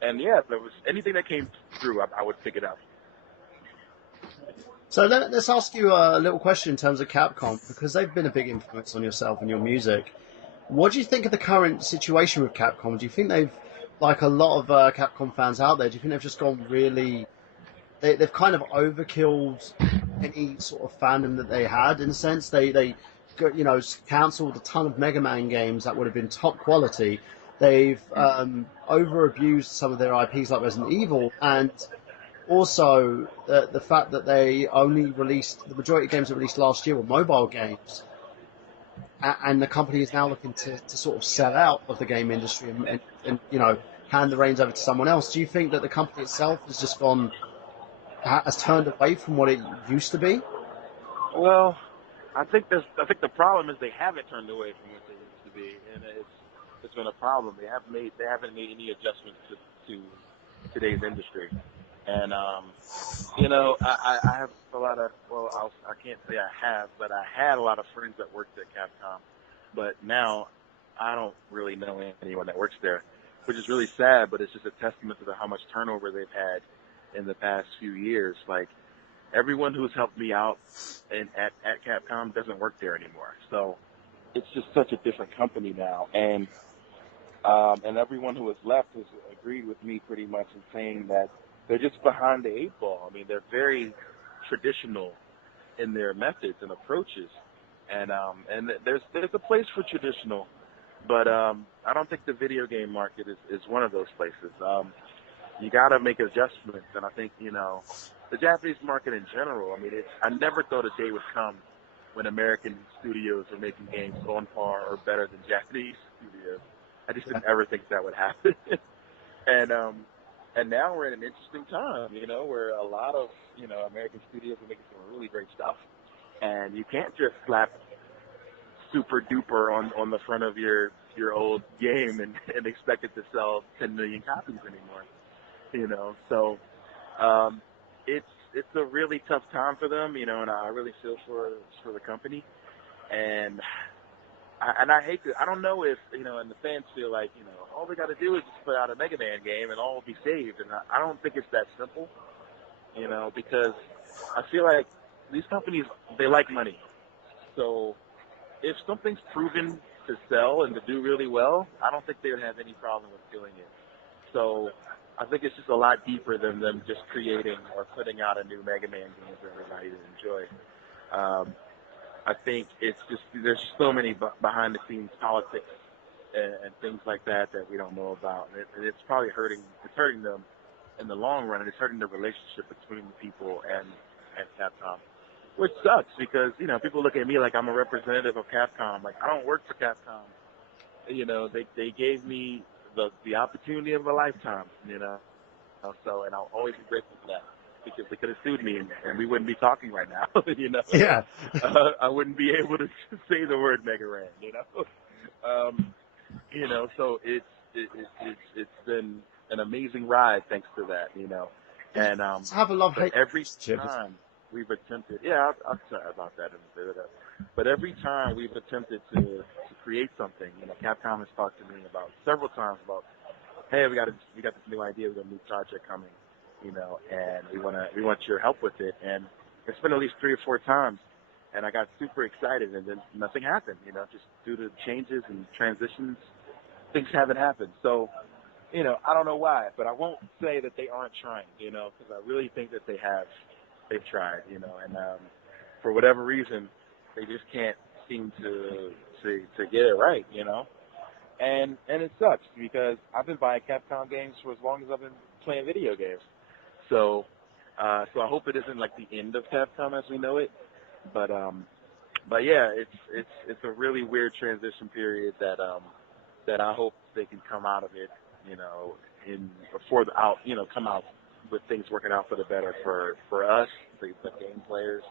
And yeah, there was anything that came through, I would pick it up. So let's ask you a little question in terms of Capcom, because they've been a big influence on yourself and your music. What do you think of the current situation with Capcom? Do you think they've, like a lot of Capcom fans out there, do you think they've just gone really... They've kind of overkilled any sort of fandom that they had, in a sense. They cancelled a ton of Mega Man games that would have been top quality. They've over-abused some of their IPs like Resident Evil, and also the fact that they only released, the majority of games that released last year were mobile games, and the company is now looking to sort of sell out of the game industry and hand the reins over to someone else. Do you think that the company itself has just has turned away from what it used to be? Well, I think the problem is they haven't turned away from what they used to be, and it's been a problem. They haven't made any adjustments to today's industry, and I have a lot of, I can't say I have, but I had a lot of friends that worked at Capcom, but now I don't really know anyone that works there, which is really sad. But it's just a testament to how much turnover they've had in the past few years. Like, everyone who's helped me out at Capcom doesn't work there anymore. So it's just such a different company now. And everyone who has left has agreed with me pretty much in saying that they're just behind the eight ball. I mean, they're very traditional in their methods and approaches. And there's a place for traditional, but I don't think the video game market is one of those places. You got to make adjustments, and I think, the Japanese market in general, I mean, I never thought a day would come when American studios are making games on par or better than Japanese studios. I just didn't ever think that would happen. And And now we're in an interesting time, where a lot of, American studios are making some really great stuff. And you can't just slap super duper on the front of your old game and expect it to sell 10 million copies anymore. So it's a really tough time for them, and I really feel for the company. And I hate to, I don't know if, and the fans feel like, all they got to do is just put out a Mega Man game and all will be saved. And I don't think it's that simple, because I feel like these companies, they like money. So if something's proven to sell and to do really well, I don't think they would have any problem with doing it. So I think it's just a lot deeper than them just creating or putting out a new Mega Man game for everybody to enjoy. I think it's just, there's so many behind the scenes politics and things like that we don't know about. And it's probably hurting them in the long run, and it's hurting the relationship between the people and Capcom. Which sucks because, people look at me like I'm a representative of Capcom. Like, I don't work for Capcom. They gave me the opportunity of a lifetime, So, and I'll always be grateful for that, because they could have sued me and we wouldn't be talking right now, Yeah. I wouldn't be able to say the word Mega Ran, So it's been an amazing ride thanks to that, And Have a love-hate every relationship. time we've attempted, yeah, I'll say about that in a bit. But every time we've attempted to create something, Capcom has talked to me about several times about, hey, we got this new idea, we got a new project coming, and we want your help with it. And it's been at least 3 or 4 times, and I got super excited, and then nothing happened, just due to changes and transitions, things haven't happened. So, I don't know why, but I won't say that they aren't trying, because I really think that they've tried, and for whatever reason, they just can't seem to get it right, And it sucks because I've been buying Capcom games for as long as I've been playing video games. So I hope it isn't like the end of Capcom as we know it. But yeah, it's a really weird transition period that I hope they can come out of it, come out with things working out for the better for us, the game players,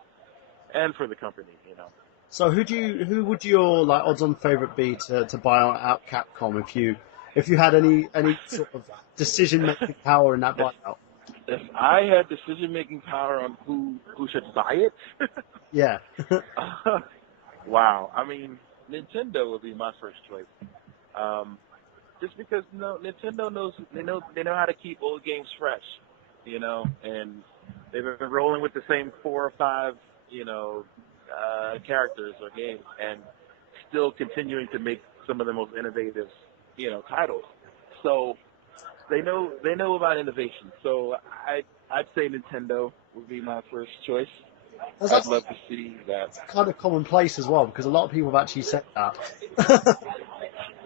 and for the company, So who would your odds-on favorite be to buy out Capcom if you had any sort of decision-making power in that buyout? If I had decision-making power on who should buy it, Yeah. wow. I mean, Nintendo would be my first choice. Just because Nintendo knows they know how to keep old games fresh, and they've been rolling with the same 4 or 5, characters or games, and still continuing to make some of the most innovative, titles. So they know about innovation. So I'd say Nintendo would be my first choice. I'd love to see that. It's kind of commonplace as well, because a lot of people have actually said that.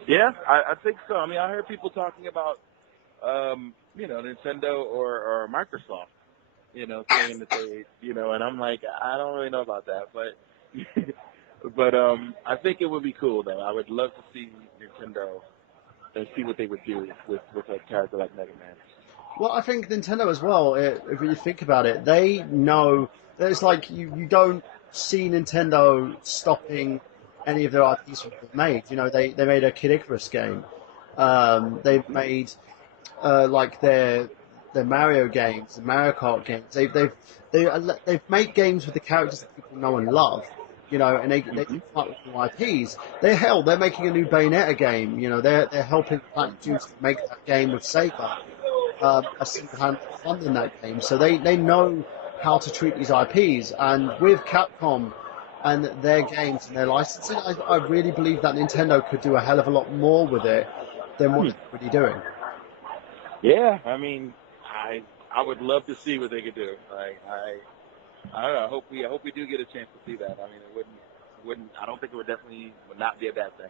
Yeah, I think so. I mean, I heard people talking about, Nintendo or Microsoft, saying that they, and I'm like, I don't really know about that, but I think it would be cool though. I would love to see Nintendo and see what they would do with a character like Mega Man. Well, I think Nintendo as well, if you think about it, they know that it's like you don't see Nintendo stopping any of their IPs from being made. They made a Kid Icarus game. They've made their Mario games, the Mario Kart games. They've made games with the characters that people know and love. And they come up with new IPs. They're making a new Bayonetta game. They're helping Platinum Juice to make that game with Sega. A single-handed funding that game. So they know how to treat these IPs. And with Capcom and their games and their licensing, I really believe that Nintendo could do a hell of a lot more with it than what they're already doing. Yeah, I mean, I would love to see what they could do. I don't know. I hope we do get a chance to see that. I mean, it wouldn't. I don't think it would not be a bad thing.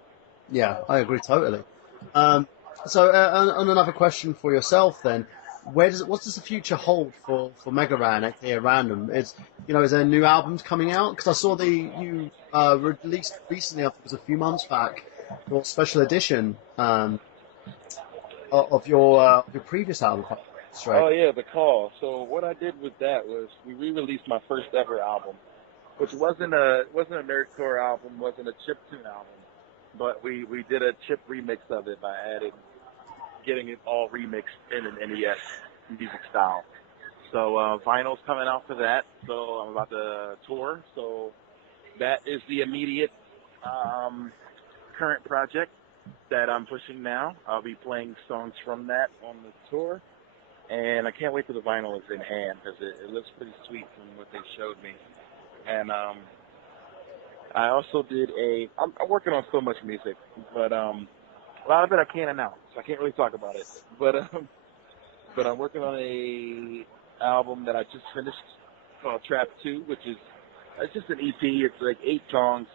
Yeah, I agree totally. So, on another question for yourself, then, what does the future hold for Mega Ran, aka Random? Is there new albums coming out? Because I saw you released recently, I think it was a few months back, your special edition of your previous album. straight. Oh yeah, The Call. So what I did with that was we re-released my first ever album, which wasn't a nerdcore album, wasn't a chiptune album, but we did a chip remix of it by getting it all remixed in an NES music style. So vinyl's coming out for that. So I'm about to tour. So that is the immediate current project that I'm pushing now. I'll be playing songs from that on the tour. And I can't wait till the vinyl is in hand because it looks pretty sweet from what they showed me. And I also did I'm working on so much music, but a lot of it I can't announce, so I can't really talk about it. But I'm working on a album that I just finished called Trap 2, which is it's just an EP. It's like 8 songs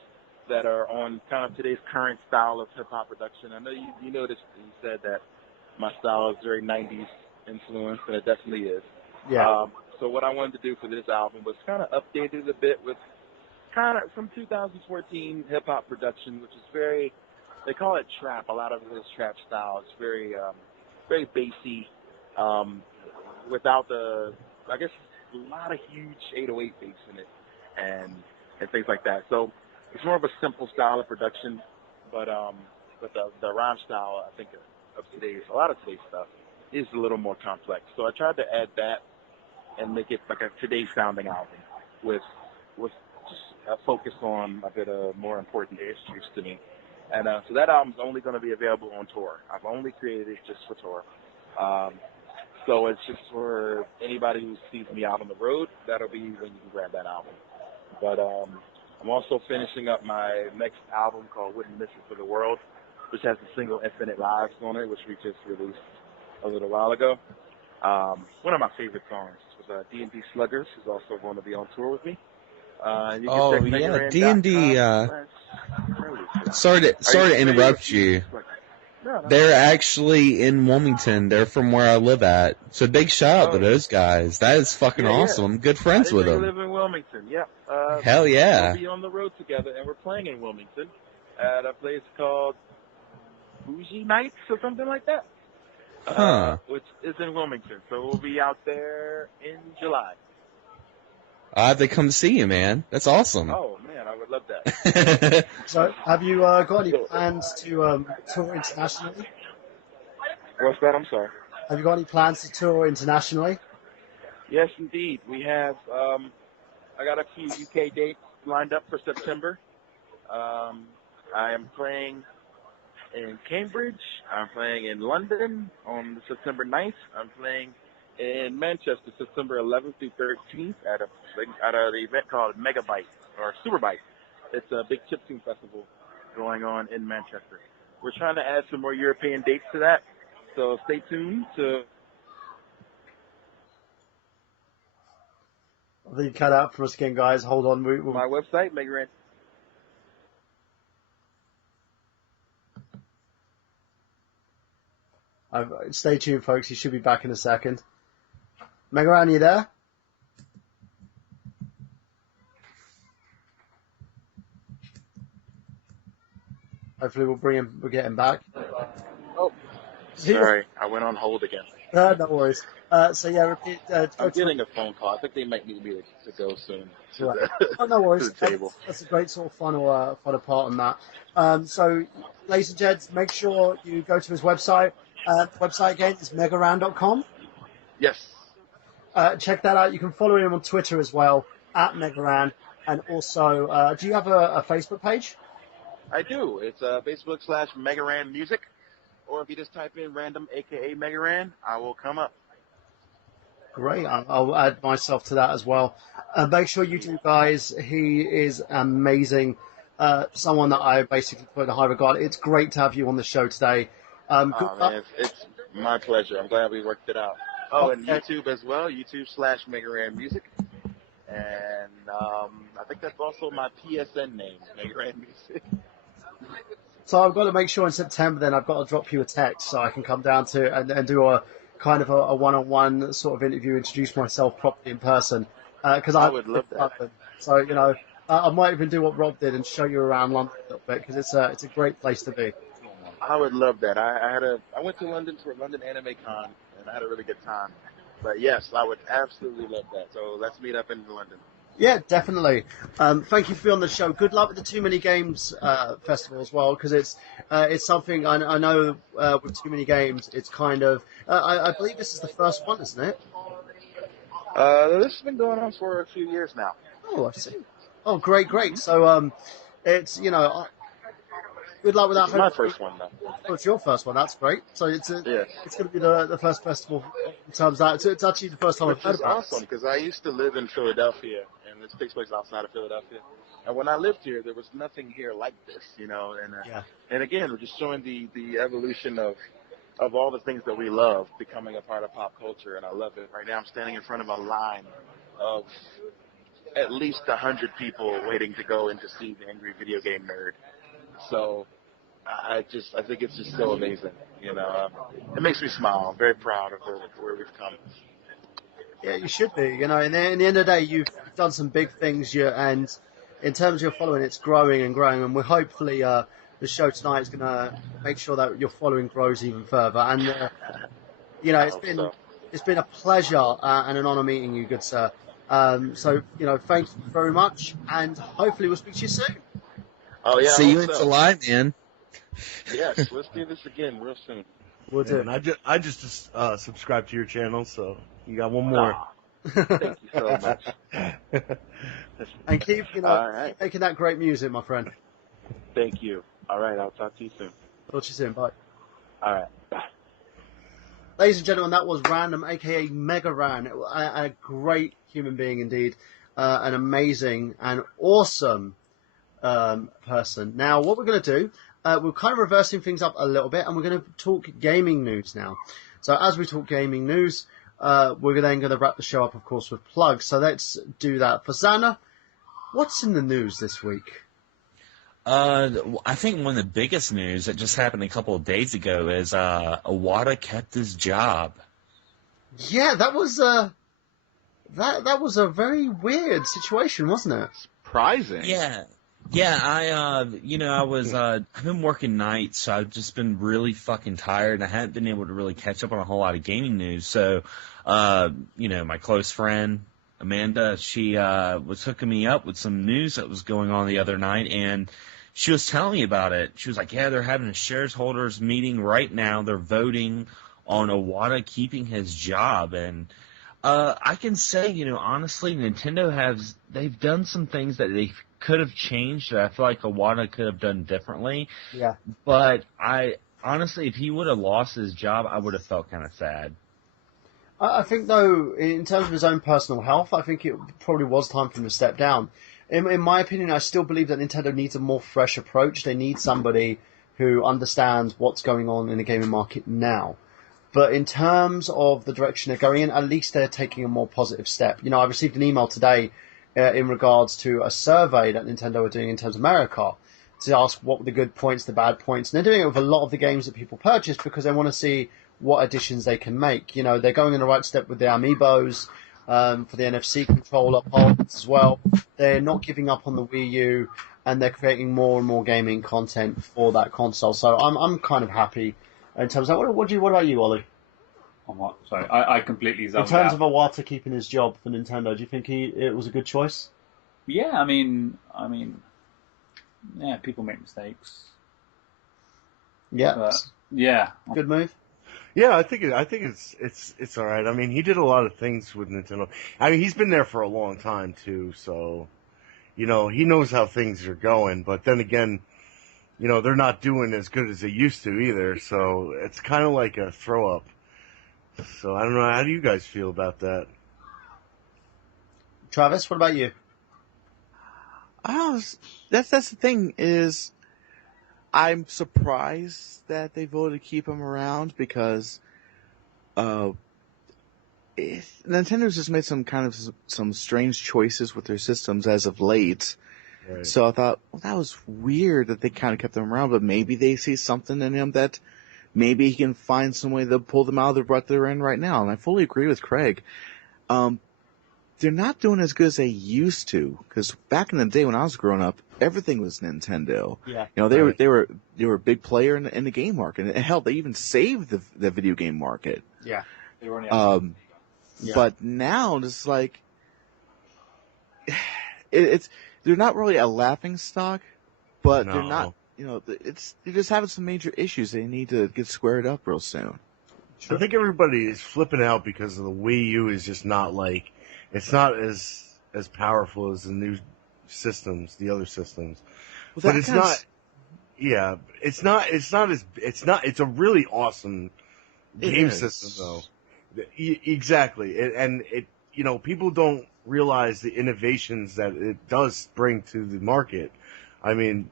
that are on kind of today's current style of hip-hop production. I know you noticed, you said that my style is very 90s influenced, and it definitely is. Yeah. So what I wanted to do for this album was kind of update it a bit with kind of some 2014 hip-hop production, which is very, they call it trap. A lot of it is trap style. It's very, very bassy, without I guess, a lot of huge 808 bass in it and things like that. So it's more of a simple style of production, but the rhyme style, I think, of a lot of today's stuff is a little more complex. So I tried to add that and make it like a today's sounding album with just a focus on a bit of more important issues to me. And so that album's only going to be available on tour. I've only created it just for tour. So it's just for anybody who sees me out on the road. That'll be when you can grab that album. But I'm also finishing up my next album called Wouldn't Miss It for the World, which has the single Infinite Lives on it, which we just released a little while ago. One of my favorite songs was D&D Sluggers, who's also going to be on tour with me. You can check yeah, D&D. Megaran.com/release. Sorry to interrupt you. No. They're actually in Wilmington. They're from where I live at. So big shout out to those guys. That is fucking awesome. I'm good friends with them. I live in Wilmington. Yeah. Hell yeah. We'll be on the road together, and we're playing in Wilmington at a place called Bougie Nights or something like that. Which is in Wilmington. So we'll be out there in July. I have to come see you, man. That's awesome. Oh man, I would love that. So, have you got any plans to tour internationally? What's that? I'm sorry. Have you got any plans to tour internationally? Yes, indeed. We have. I got a few UK dates lined up for September. I am playing in Cambridge. I'm playing in London on September 9th. I'm playing in Manchester September 11th through 13th at an event called Megabyte or Superbyte. It's a big chiptune festival going on in Manchester. We're trying to add some more European dates to that, so stay tuned to. I think you cut out for us again, guys. Hold on. My website, Megaran. Stay tuned, folks. He should be back in a second. Megaran, you there? Hopefully we'll get him back. Oh, sorry. I went on hold again. No worries. So yeah, repeat. I'm getting a phone call. I think they might need me to go soon. Right. No worries. To the table. That's a great sort of fun part on that. So, ladies and gents, make sure you go to his website. The website again is megaran.com. Yes. Check that out. You can follow him on Twitter as well, @Megaran. And also, do you have a Facebook page? I do. It's Facebook.com/Megaran Music. Or if you just type in random, aka Megaran, I will come up. Great. I'll add myself to that as well. Make sure you do, guys. He is amazing. Someone that I basically put in high regard. It's great to have you on the show today. Man, it's my pleasure. I'm glad we worked it out. Oh, and YouTube as well, YouTube.com/Megaran Music. And I think that's also my PSN name, Megaran Music. So I've got to make sure in September then I've got to drop you a text so I can come down to and do a kind of a one-on-one sort of interview, introduce myself properly in person. Because I would love that. London. So, I might even do what Rob did and show you around London a little bit because it's a great place to be. I would love that. I went to London for London Anime Con and I had a really good time. But yes, I would absolutely love that. So let's meet up in London. Yeah, definitely. Thank you for being on the show. Good luck with the Too Many Games festival as well, because it's something I know with Too Many Games. It's kind of I believe this is the first one, isn't it? This has been going on for a few years now. Oh, I see. Oh, great. So it's good luck with that. It's my first one, though. Oh, it's your first one. That's great. So it's Yes. going to be the first festival in terms of that. It's actually the first time I've Which heard is about awesome, it. because I used to live in Philadelphia, and this takes place outside of Philadelphia. And when I lived here, there was nothing here like this, you know. And Yeah. and again, we're just showing the evolution of all the things that we love becoming a part of pop culture, and I love it. Right now, I'm standing in front of a line of at least 100 people waiting to go in to see the Angry Video Game Nerd. So I think it's just so amazing, you know. It makes me smile. I'm very proud of where we've come. Yeah, you should be. You know, in the end of the day, you've done some big things. And in terms of your following, it's growing and growing. And we're hopefully the show tonight is going to make sure that your following grows even further. And you know, it's been a pleasure and an honour meeting you, good sir. So you know, thank you very much, and hopefully we'll speak to you soon. Oh yeah. See you in July, man. Yes, let's do this again real soon. We'll do. And I just subscribed to your channel, so you got one more. Thank you so much. And keep, you know, All right. keep making that great music, my friend. Thank you. All right, I'll talk to you soon. Talk to you soon. Bye. All right, bye. Ladies and gentlemen, that was Random, aka Mega Ran. A great human being indeed. An amazing and awesome person. Now, what we're going to do, we're kind of reversing things up a little bit, and we're going to talk gaming news now. So as we talk gaming news, we're then going to wrap the show up, of course, with plugs. So let's do that. For Xana, what's in the news this week? I think one of the biggest news that just happened a couple of days ago is Iwata kept his job. Yeah, that was a very weird situation, wasn't it? Surprising. Yeah, I've been working nights, so I've just been really fucking tired, and I haven't been able to really catch up on a whole lot of gaming news. So, my close friend, Amanda, she was hooking me up with some news that was going on the other night, and she was telling me about it. She was like, yeah, they're having a shareholders meeting right now. They're voting on Iwata keeping his job, and I can say, honestly, Nintendo they've done some things that they could have changed that I feel like Iwata could have done differently. Yeah. But honestly, if he would have lost his job, I would have felt kind of sad. I think, though, in terms of his own personal health, I think it probably was time for him to step down. In my opinion, I still believe that Nintendo needs a more fresh approach. They need somebody who understands what's going on in the gaming market now. But in terms of the direction they're going in, at least they're taking a more positive step. I received an email today in regards to a survey that Nintendo are doing in terms of America to ask what were the good points, the bad points. And they're doing it with a lot of the games that people purchase because they want to see what additions they can make. They're going in the right step with the amiibos, for the NFC controller pods as well. They're not giving up on the Wii U, and they're creating more and more gaming content for that console. So I'm kind of happy in terms of that. What about you, Ollie? On what? Sorry, I completely zoned In terms out. of Iwata keeping his job for Nintendo, do you think it was a good choice? Yeah, I mean, yeah, people make mistakes. Yeah, But, yeah. good move. Yeah, I think it's all right. I mean, he did a lot of things with Nintendo. I mean, he's been there for a long time too, so he knows how things are going. But then again, they're not doing as good as they used to either. So it's kind of like a throw up. So I don't know. How do you guys feel about that? Travis, what about you? That's the thing is, I'm surprised that they voted to keep him around because Nintendo's just made some strange choices with their systems as of late. Right. So I thought, well, that was weird that they kind of kept him around, but maybe they see something in him that maybe he can find some way to pull them out of the rut they're in right now. And I fully agree with Craig. They're not doing as good as they used to, because back in the day when I was growing up, everything was Nintendo. Yeah. They were a big player in the game market, and hell, they even saved the video game market. Yeah. They were only Yeah. But now it's like it's they're not really a laughing stock, but they're No. not. They're just having some major issues. They need to get squared up real soon. I think everybody is flipping out because of the Wii U is just not like, it's not as powerful as the new systems, the other systems. Well, But that it's kinda not, yeah, it's a really awesome It game is. system though. Exactly. And people don't realize the innovations that it does bring to the market. I mean,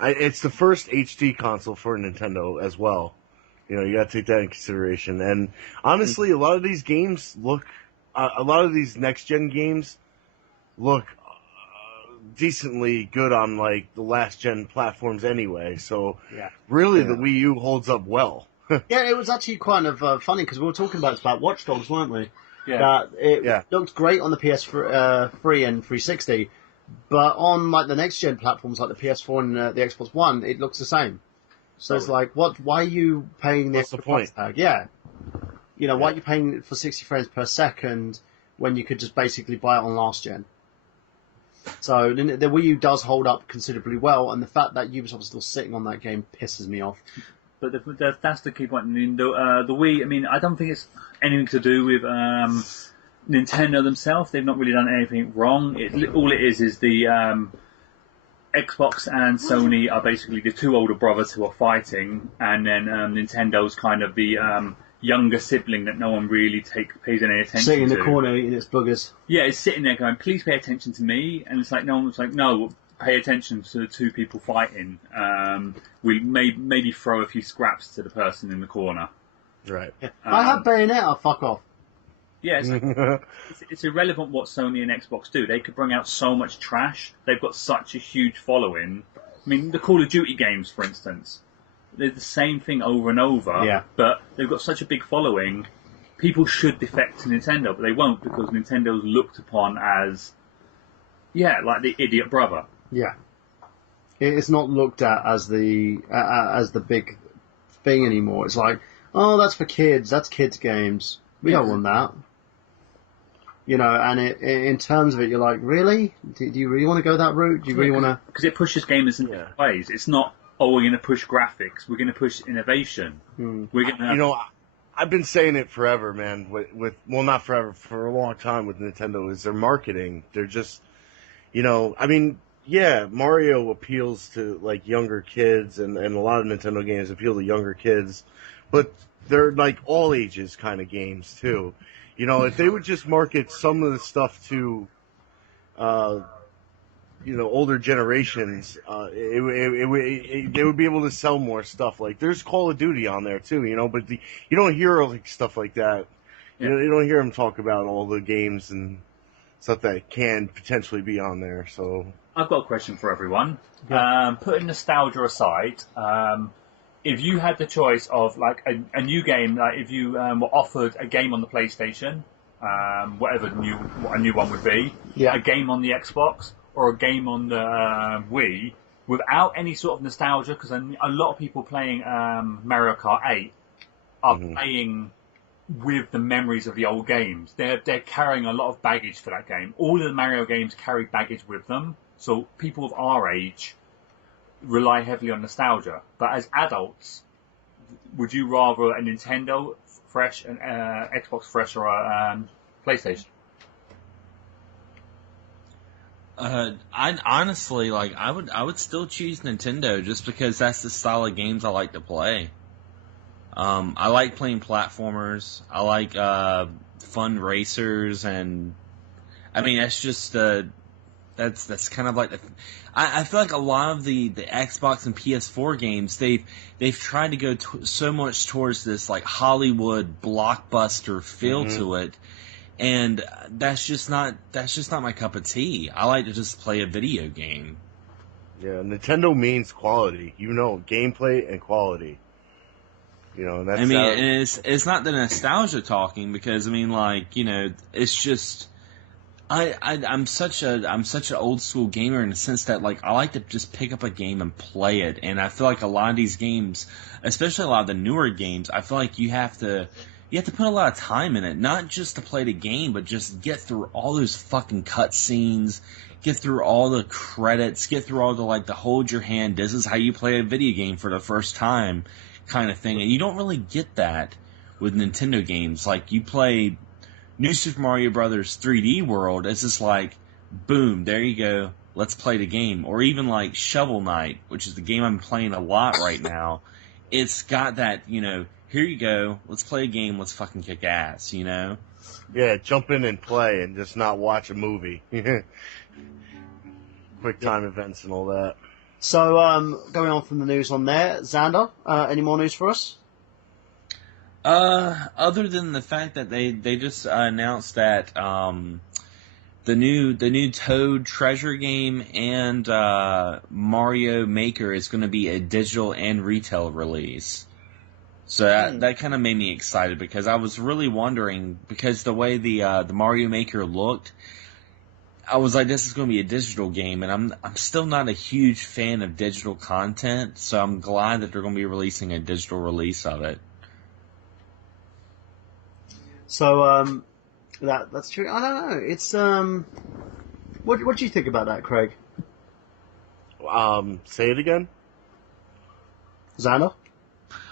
it's the first HD console for Nintendo as well. You got to take that in consideration. And honestly, a lot of these games a lot of these next gen games look decently good on like the last gen platforms anyway. So Yeah. really, the Wii U holds up well. Yeah, it was actually kind of funny because we were talking about Watch Dogs, weren't we? Yeah. That it Yeah. looked great on the PS3 and 360, but on like the next gen platforms like the PS4 and the Xbox One, it looks the same. So it's like, why are you paying the What's the extra point? price tag? Yeah. Why are you paying for 60 frames per second when you could just basically buy it on last gen? So the Wii U does hold up considerably well, and the fact that Ubisoft is still sitting on that game pisses me off. But that's the key point. I mean, the Wii, I mean, I don't think it's anything to do with Nintendo themselves. They've not really done anything wrong. All it is the Xbox and Sony are basically the two older brothers who are fighting, and then Nintendo's kind of the younger sibling that no one really pays any attention to. Sitting in the corner eating its boogers. Yeah, it's sitting there going, please pay attention to me. And it's like, no one's like, no, pay attention to the two people fighting. We maybe throw a few scraps to the person in the corner. Right. I have Bayonetta, fuck off. Yeah, it's irrelevant what Sony and Xbox do. They could bring out so much trash. They've got such a huge following. I mean, the Call of Duty games, for instance, they're the same thing over and over. Yeah. But they've got such a big following. People should defect to Nintendo, but they won't because Nintendo's looked upon as, like the idiot brother. Yeah. It's not looked at as the big thing anymore. It's like, oh, that's for kids. That's kids' games. We don't want that. And in terms of it, you're like, really? Do you really want to go that route? Do you really want to? Because it pushes gamers in different ways. It's not, we're going to push graphics. We're going to push innovation. We're going to. I've been saying it forever, man. Well, not forever, for a long time with Nintendo. Is their marketing? They're just, I mean, yeah, Mario appeals to like younger kids, and a lot of Nintendo games appeal to younger kids, but they're like all ages kind of games too. If they would just market some of the stuff to, older generations, they would be able to sell more stuff. Like there's Call of Duty on there too, but you don't hear like stuff like that. Yeah. You don't hear them talk about all the games and stuff that can potentially be on there. So I've got a question for everyone. Putting nostalgia aside, if you had the choice of like a new game, like if you were offered a game on the PlayStation, whatever what a new one would be, Yeah. a game on the Xbox or a game on the Wii, without any sort of nostalgia, because a lot of people playing Mario Kart 8 are playing with the memories of the old games. They're carrying a lot of baggage for that game. All of the Mario games carry baggage with them, so people of our age rely heavily on nostalgia. But as adults, would you rather a Nintendo fresh, an Xbox fresh, or a PlayStation? I'd honestly I would still choose Nintendo just because that's the style of games I like to play. I like playing platformers. I like fun racers, and I mean that's just that's kind of like I feel like a lot of the Xbox and PS4 games they've tried to go so much towards this like Hollywood blockbuster feel to it, and that's just not my cup of tea. I like to just play a video game. yeah, Nintendo means quality. Gameplay and quality. That's. I mean, and it's not the nostalgia talking because I mean, it's just I'm such an old school gamer in the sense that like I like to just pick up a game and play it, and I feel like a lot of these games, especially a lot of the newer games, I feel like you have to you have to put a lot of time in it, not just to play the game, but just get through all those fucking cutscenes, get through all the credits, get through all the hold your hand, this is how you play a video game for the first time kind of thing. And you don't really get that with Nintendo games. Like, you play New Super Mario Bros. 3D World, it's just like, boom, there you go, let's play the game. Or even like Shovel Knight, which is the game I'm playing a lot right now. It's got that, here you go, let's play a game, let's fucking kick ass, Yeah, jump in and play and just not watch a movie. Quick time events and all that. So, going on from the news on there, Xander, any more news for us? Other than the fact that they just announced that the new Toad Treasure game and Mario Maker is going to be a digital and retail release. So that kind of made me excited, because I was really wondering, because the way the Mario Maker looked, I was like, this is going to be a digital game, and I'm still not a huge fan of digital content, so I'm glad that they're going to be releasing a digital release of it. So, that's true. I don't know. It's what do you think about that, Craig? Say it again. Xander?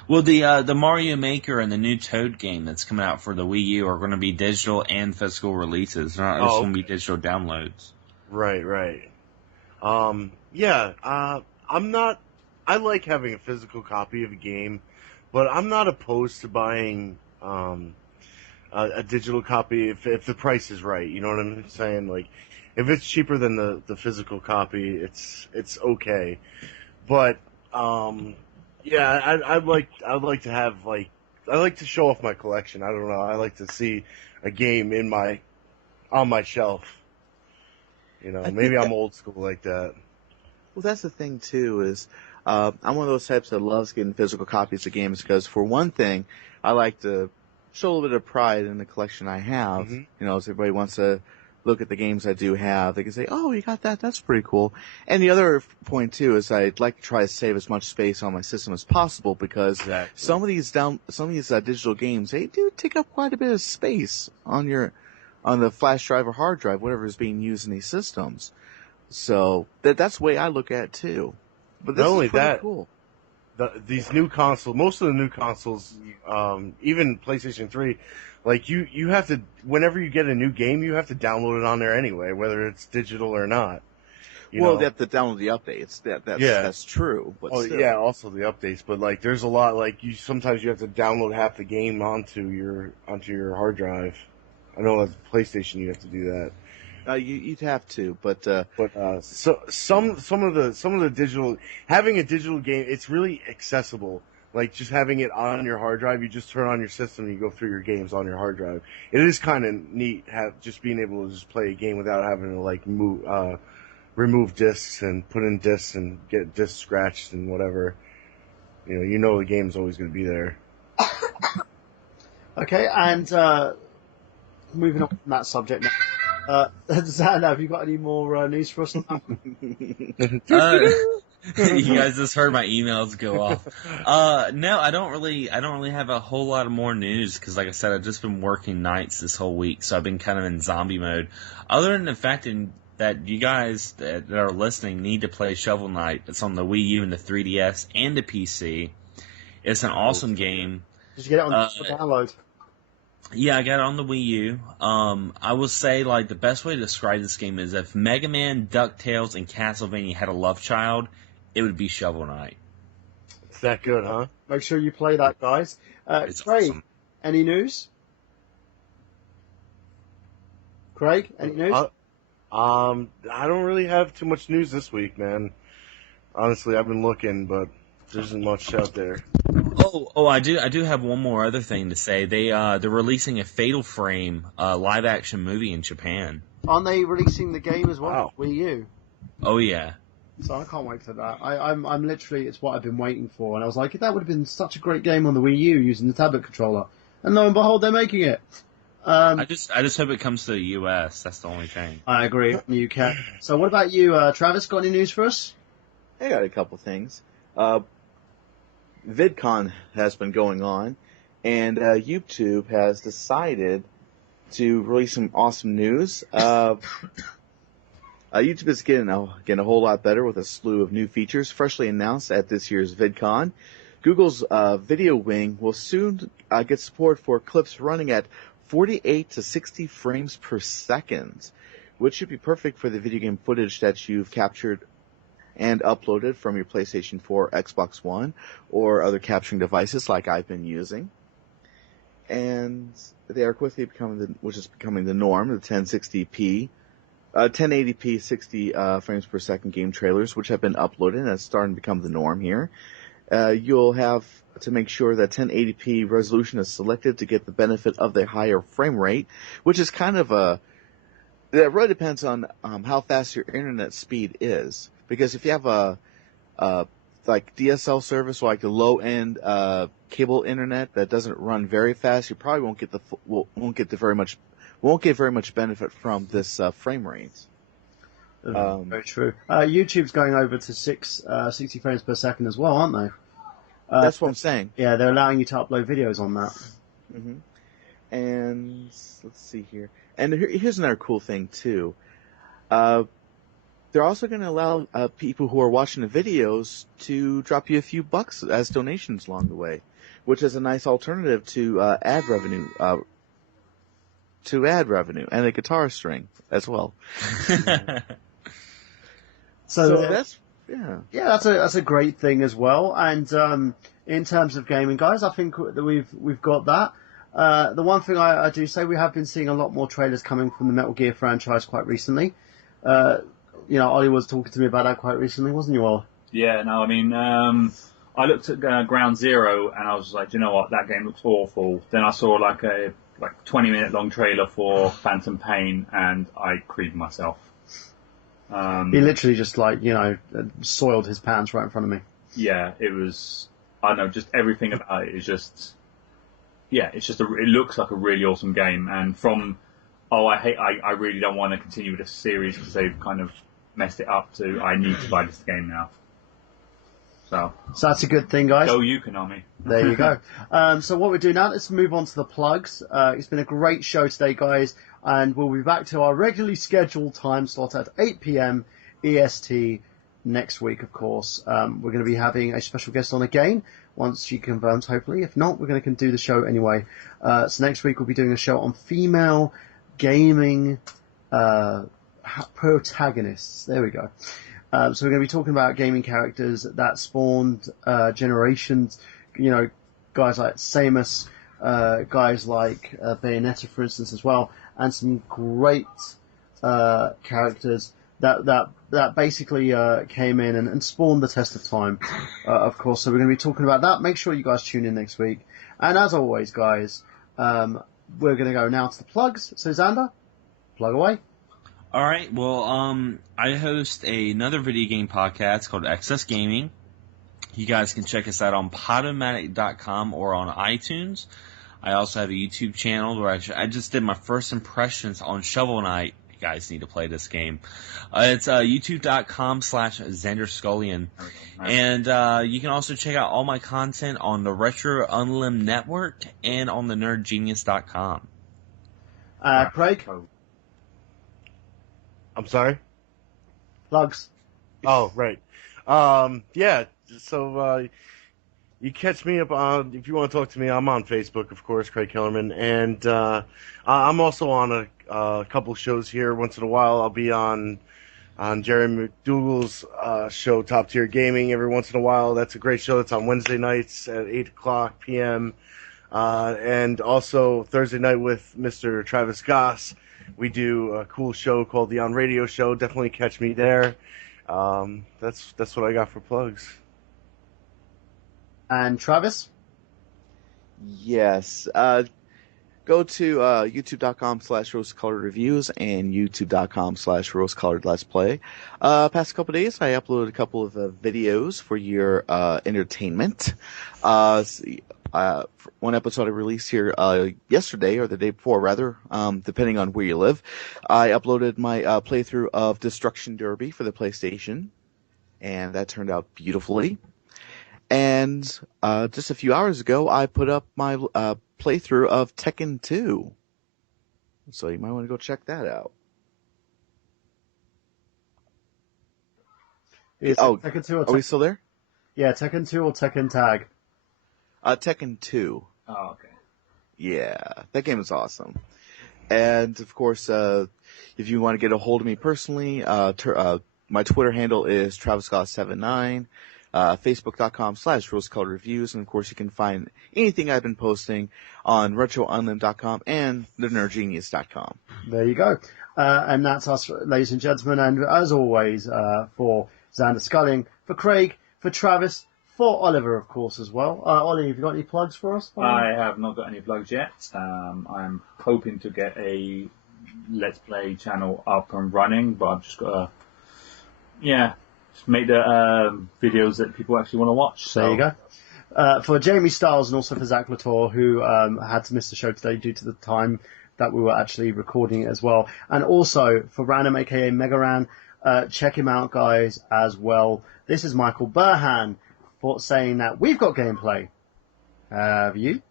Well, the Mario Maker and the new Toad game that's coming out for the Wii U are going to be digital and physical releases. They're not just going to be digital downloads. Right. Yeah. I like having a physical copy of a game, but I'm not opposed to buying a digital copy if the price is right. You know what I'm saying? Like, if it's cheaper than the physical copy, it's okay. But yeah, I'd like to have, like, I like to show off my collection. I don't know. I like to see a game on my shelf. Maybe I'm old school like that. Well, that's the thing too. Is I'm one of those types that loves getting physical copies of games, because for one thing, I like to show a little bit of pride in the collection I have. Mm-hmm. As everybody wants to look at the games I do have, they can say, "Oh, you got that? That's pretty cool." And the other point too is I'd like to try to save as much space on my system as possible, because some of these digital games, they do take up quite a bit of space on the flash drive or hard drive, whatever is being used in these systems. So that's the way I look at it too. But this is pretty cool. These new consoles, most of the new consoles, even PlayStation 3, like you have to, whenever you get a new game, you have to download it on there anyway, whether it's digital or not. They have to download the updates. That's true. But still. Yeah, also the updates. But like, there's a lot. Like, sometimes you have to download half the game onto your hard drive. I know as PlayStation you have to do that. You'd have to, but so some of the digital, having a digital game, it's really accessible. Like, just having it on your hard drive, you just turn on your system and you go through your games on your hard drive. It is kind of neat just being able to just play a game without having to like remove discs and put in discs and get discs scratched and whatever. The game's always going to be there. Okay, and moving on from that subject now. Xander, have you got any more news for us on that? You guys just heard my emails go off. No, I don't really have a whole lot of more news, because, like I said, I've just been working nights this whole week, so I've been kind of in zombie mode. Other than the fact that you guys that are listening need to play Shovel Knight. It's on the Wii U and the 3DS and the PC. It's an awesome game. Did you get it on download? Yeah, I got it on the Wii U. I will say, like, the best way to describe this game is if Mega Man, DuckTales, and Castlevania had a love child, it would be Shovel Knight. It's that good, huh? Make sure you play that, guys. It's Craig, awesome. Any news? Craig, any news? I don't really have too much news this week, man. Honestly, I've been looking, but there isn't much out there. I do have one more other thing to say. They're releasing a Fatal Frame live action movie in Japan. Aren't they releasing the game as well? Wow. Wii U. Oh yeah. So I can't wait for that. I'm literally, it's what I've been waiting for, and I was like, that would have been such a great game on the Wii U using the tablet controller. And lo and behold, they're making it. I just hope it comes to the US. That's the only thing. I agree. You can. So what about you, Travis? Got any news for us? I got a couple things. VidCon has been going on, And YouTube has decided to release some awesome news. YouTube is getting a whole lot better with a slew of new features freshly announced at this year's VidCon. Google's Video Wing will soon get support for clips running at 48 to 60 frames per second, which should be perfect for the video game footage that you've captured and uploaded from your PlayStation 4, Xbox One, or other capturing devices like I've been using. And they are quickly becoming the norm, the 1080p 60 frames per second game trailers, which have been uploaded, and it's starting to become the norm here. You'll have to make sure that 1080p resolution is selected to get the benefit of the higher frame rate, which is kind of that really depends on how fast your internet speed is. Because if you have a like DSL service, or like the low end cable internet that doesn't run very fast, you probably won't get very much benefit from this frame rate. Very true. YouTube's going over to 60 frames per second as well, aren't they? That's what I'm saying. Yeah, they're allowing you to upload videos on that. Mm-hmm. And let's see here. And here's another cool thing too. They're also going to allow people who are watching the videos to drop you a few bucks as donations along the way, which is a nice alternative to ad revenue. And a guitar string as well. So that's that's a great thing as well. And in terms of gaming, guys, I think that we've got that. The one thing I do say, we have been seeing a lot more trailers coming from the Metal Gear franchise quite recently. Ollie was talking to me about that quite recently, wasn't you, Ollie? Yeah, no, I mean, I looked at Ground Zero and I was like, you know what, that game looks awful. Then I saw like a 20-minute long trailer for Phantom Pain and I creamed myself. He literally just soiled his pants right in front of me. Yeah, it was, I don't know, just everything about it is just, it looks like a really awesome game. And from, I really don't want to continue with this series because they've kind of messed it up to, I need to buy this game now. So that's a good thing, guys. Go you, Konami. There you go. So what we do now, let's move on to the plugs. It's been a great show today, guys, and we'll be back to our regularly scheduled time slot at 8 p.m. EST next week, of course. We're going to be having a special guest on again, once she confirms, hopefully. If not, we're going to do the show anyway. So next week we'll be doing a show on female gaming protagonists. There we go. So we're going to be talking about gaming characters that spawned generations, guys like Samus, guys like Bayonetta, for instance, as well, and some great characters that basically came in and spawned the test of time, of course. So we're going to be talking about that. Make sure you guys tune in next week. And as always, guys, we're going to go now to the plugs. So Xander, plug away. All right. Well, I host another video game podcast called Excess Gaming. You guys can check us out on Podomatic.com or on iTunes. I also have a YouTube channel where I just did my first impressions on Shovel Knight. You guys need to play this game. It's youtube.com/XanderScullion. And you can also check out all my content on the Retro Unlim Network and on the NerdGenius.com. Craig? I'm sorry? Plugs. Oh, right. So you catch me up on, if you want to talk to me, I'm on Facebook, of course, Craig Kellerman, and I'm also on a couple shows here. Once in a while, I'll be on Jerry McDougal's show, Top Tier Gaming, every once in a while. That's a great show. It's on Wednesday nights at 8 o'clock p.m. And also Thursday night with Mr. Travis Goss. We do a cool show called the On Radio Show. Definitely catch me there. That's what I got for plugs. And Travis? Yes. Go to youtube.com/rosecoloredreviews and youtube.com/rosecoloredletsplay. Past couple of days, I uploaded a couple of videos for your entertainment. One episode I released here yesterday, or the day before, rather, depending on where you live. I uploaded my playthrough of Destruction Derby for the PlayStation, and that turned out beautifully. And just a few hours ago, I put up my playthrough of Tekken 2. So you might want to go check that out. Tekken 2 or Are we still there? Yeah, Tekken 2 or Tekken Tag. Tekken 2. Oh, okay. Yeah, that game is awesome. And of course, if you want to get a hold of me personally, my Twitter handle is TravisScott79, Facebook.com/RoseColored Reviews, and of course you can find anything I've been posting on RetroUnlim.com and TheNerdGenius.com. There you go. And that's us, ladies and gentlemen. And as always, for Xander Sculling, for Craig, for Travis, for Oliver, of course, as well. Ollie, have you got any plugs for us? I have not got any plugs yet. I'm hoping to get a Let's Play channel up and running, but I've just got to, just make the videos that people actually want to watch. So. There you go. For Jamie Styles and also for Zach Latour, who had to miss the show today due to the time that we were actually recording it as well. And also for Random, aka Megaran, check him out, guys, as well. This is Michael Burhan for saying that we've got gameplay. Have you?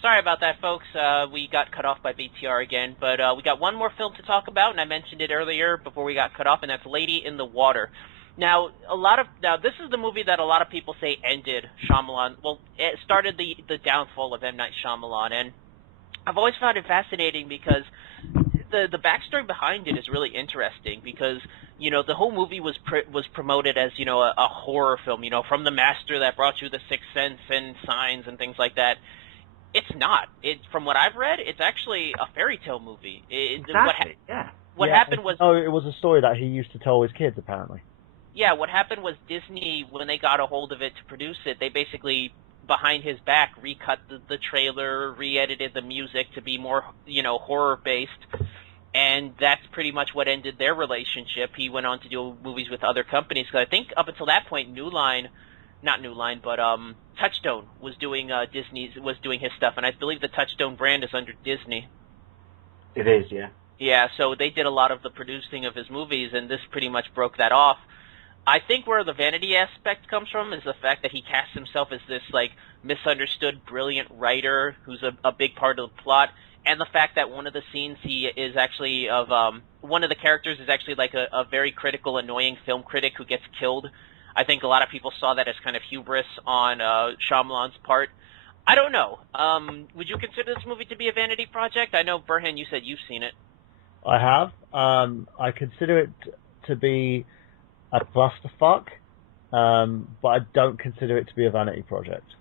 Sorry about that, folks. We got cut off by BTR again, but we got one more film to talk about, and I mentioned it earlier before we got cut off, and that's Lady in the Water. Now, this is the movie that a lot of people say ended Shyamalan. Well, it started the downfall of M. Night Shyamalan, and I've always found it fascinating because the backstory behind it is really interesting because, you know, the whole movie was promoted as, you know, a horror film, you know, from the master that brought you The Sixth Sense and Signs and things like that. It's not. From what I've read, it's actually a fairy tale movie. Exactly, What happened was... Oh, it was a story that he used to tell his kids, apparently. Yeah, what happened was Disney, when they got a hold of it to produce it, they basically, behind his back, recut the trailer, re-edited the music to be more, you know, horror-based, and that's pretty much what ended their relationship. He went on to do movies with other companies, because I think up until that point, Touchstone was doing his stuff, and I believe the Touchstone brand is under Disney. It is, yeah. Yeah, so they did a lot of the producing of his movies, and this pretty much broke that off. I think where the vanity aspect comes from is the fact that he casts himself as this, like, misunderstood, brilliant writer who's a big part of the plot, and the fact that one of the scenes one of the characters is actually like a very critical, annoying film critic who gets killed. I think a lot of people saw that as kind of hubris on Shyamalan's part. I don't know. Would you consider this movie to be a vanity project? I know, Burhan, you said you've seen it. I have. I consider it to be a clusterfuck, but I don't consider it to be a vanity project.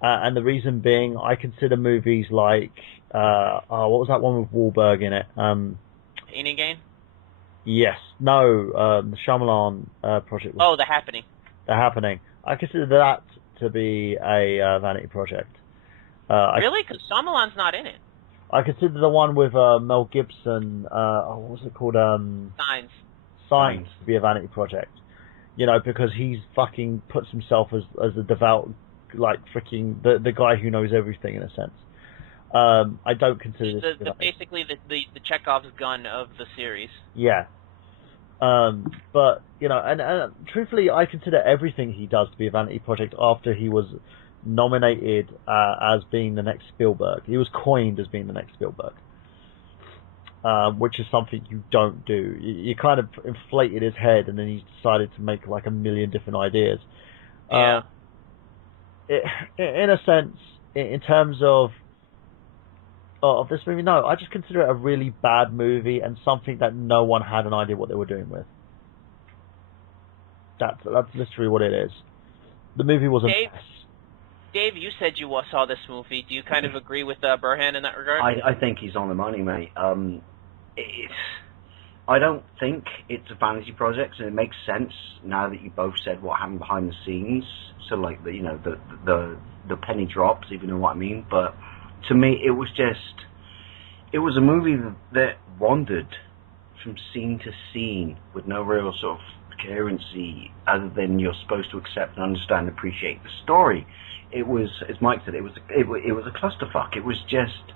And the reason being, I consider movies like, what was that one with Wahlberg in it? Pain and Gain? Yes. No, the Shyamalan project. The Happening. The Happening. I consider that to be a vanity project. Really? Because Shyamalan's not in it. I consider the one with Mel Gibson, what was it called? Signs to be a vanity project. You know, because he's fucking puts himself as a devout, like, freaking, the guy who knows everything in a sense. I don't consider this basically the Chekhov's gun of the series. Yeah. But, you know, and truthfully, I consider everything he does to be a vanity project after he was nominated as being the next Spielberg. He was coined as being the next Spielberg, which is something you don't do. You kind of inflated his head, and then he decided to make like a million different ideas. Yeah. In a sense, in terms of this movie, no, I just consider it a really bad movie and something that no one had an idea what they were doing with. That's literally what it is. The movie was a mess. Dave, you said you saw this movie. Do you kind of agree with Burhan in that regard? I think he's on the money, mate. I don't think it's a vanity project, and it makes sense now that you both said what happened behind the scenes. So, like, the penny drops, if you know what I mean. But to me, it was a movie that wandered from scene to scene with no real sort of coherency, other than you're supposed to accept and understand and appreciate the story. It was, as Mike said, it was a clusterfuck. It was just,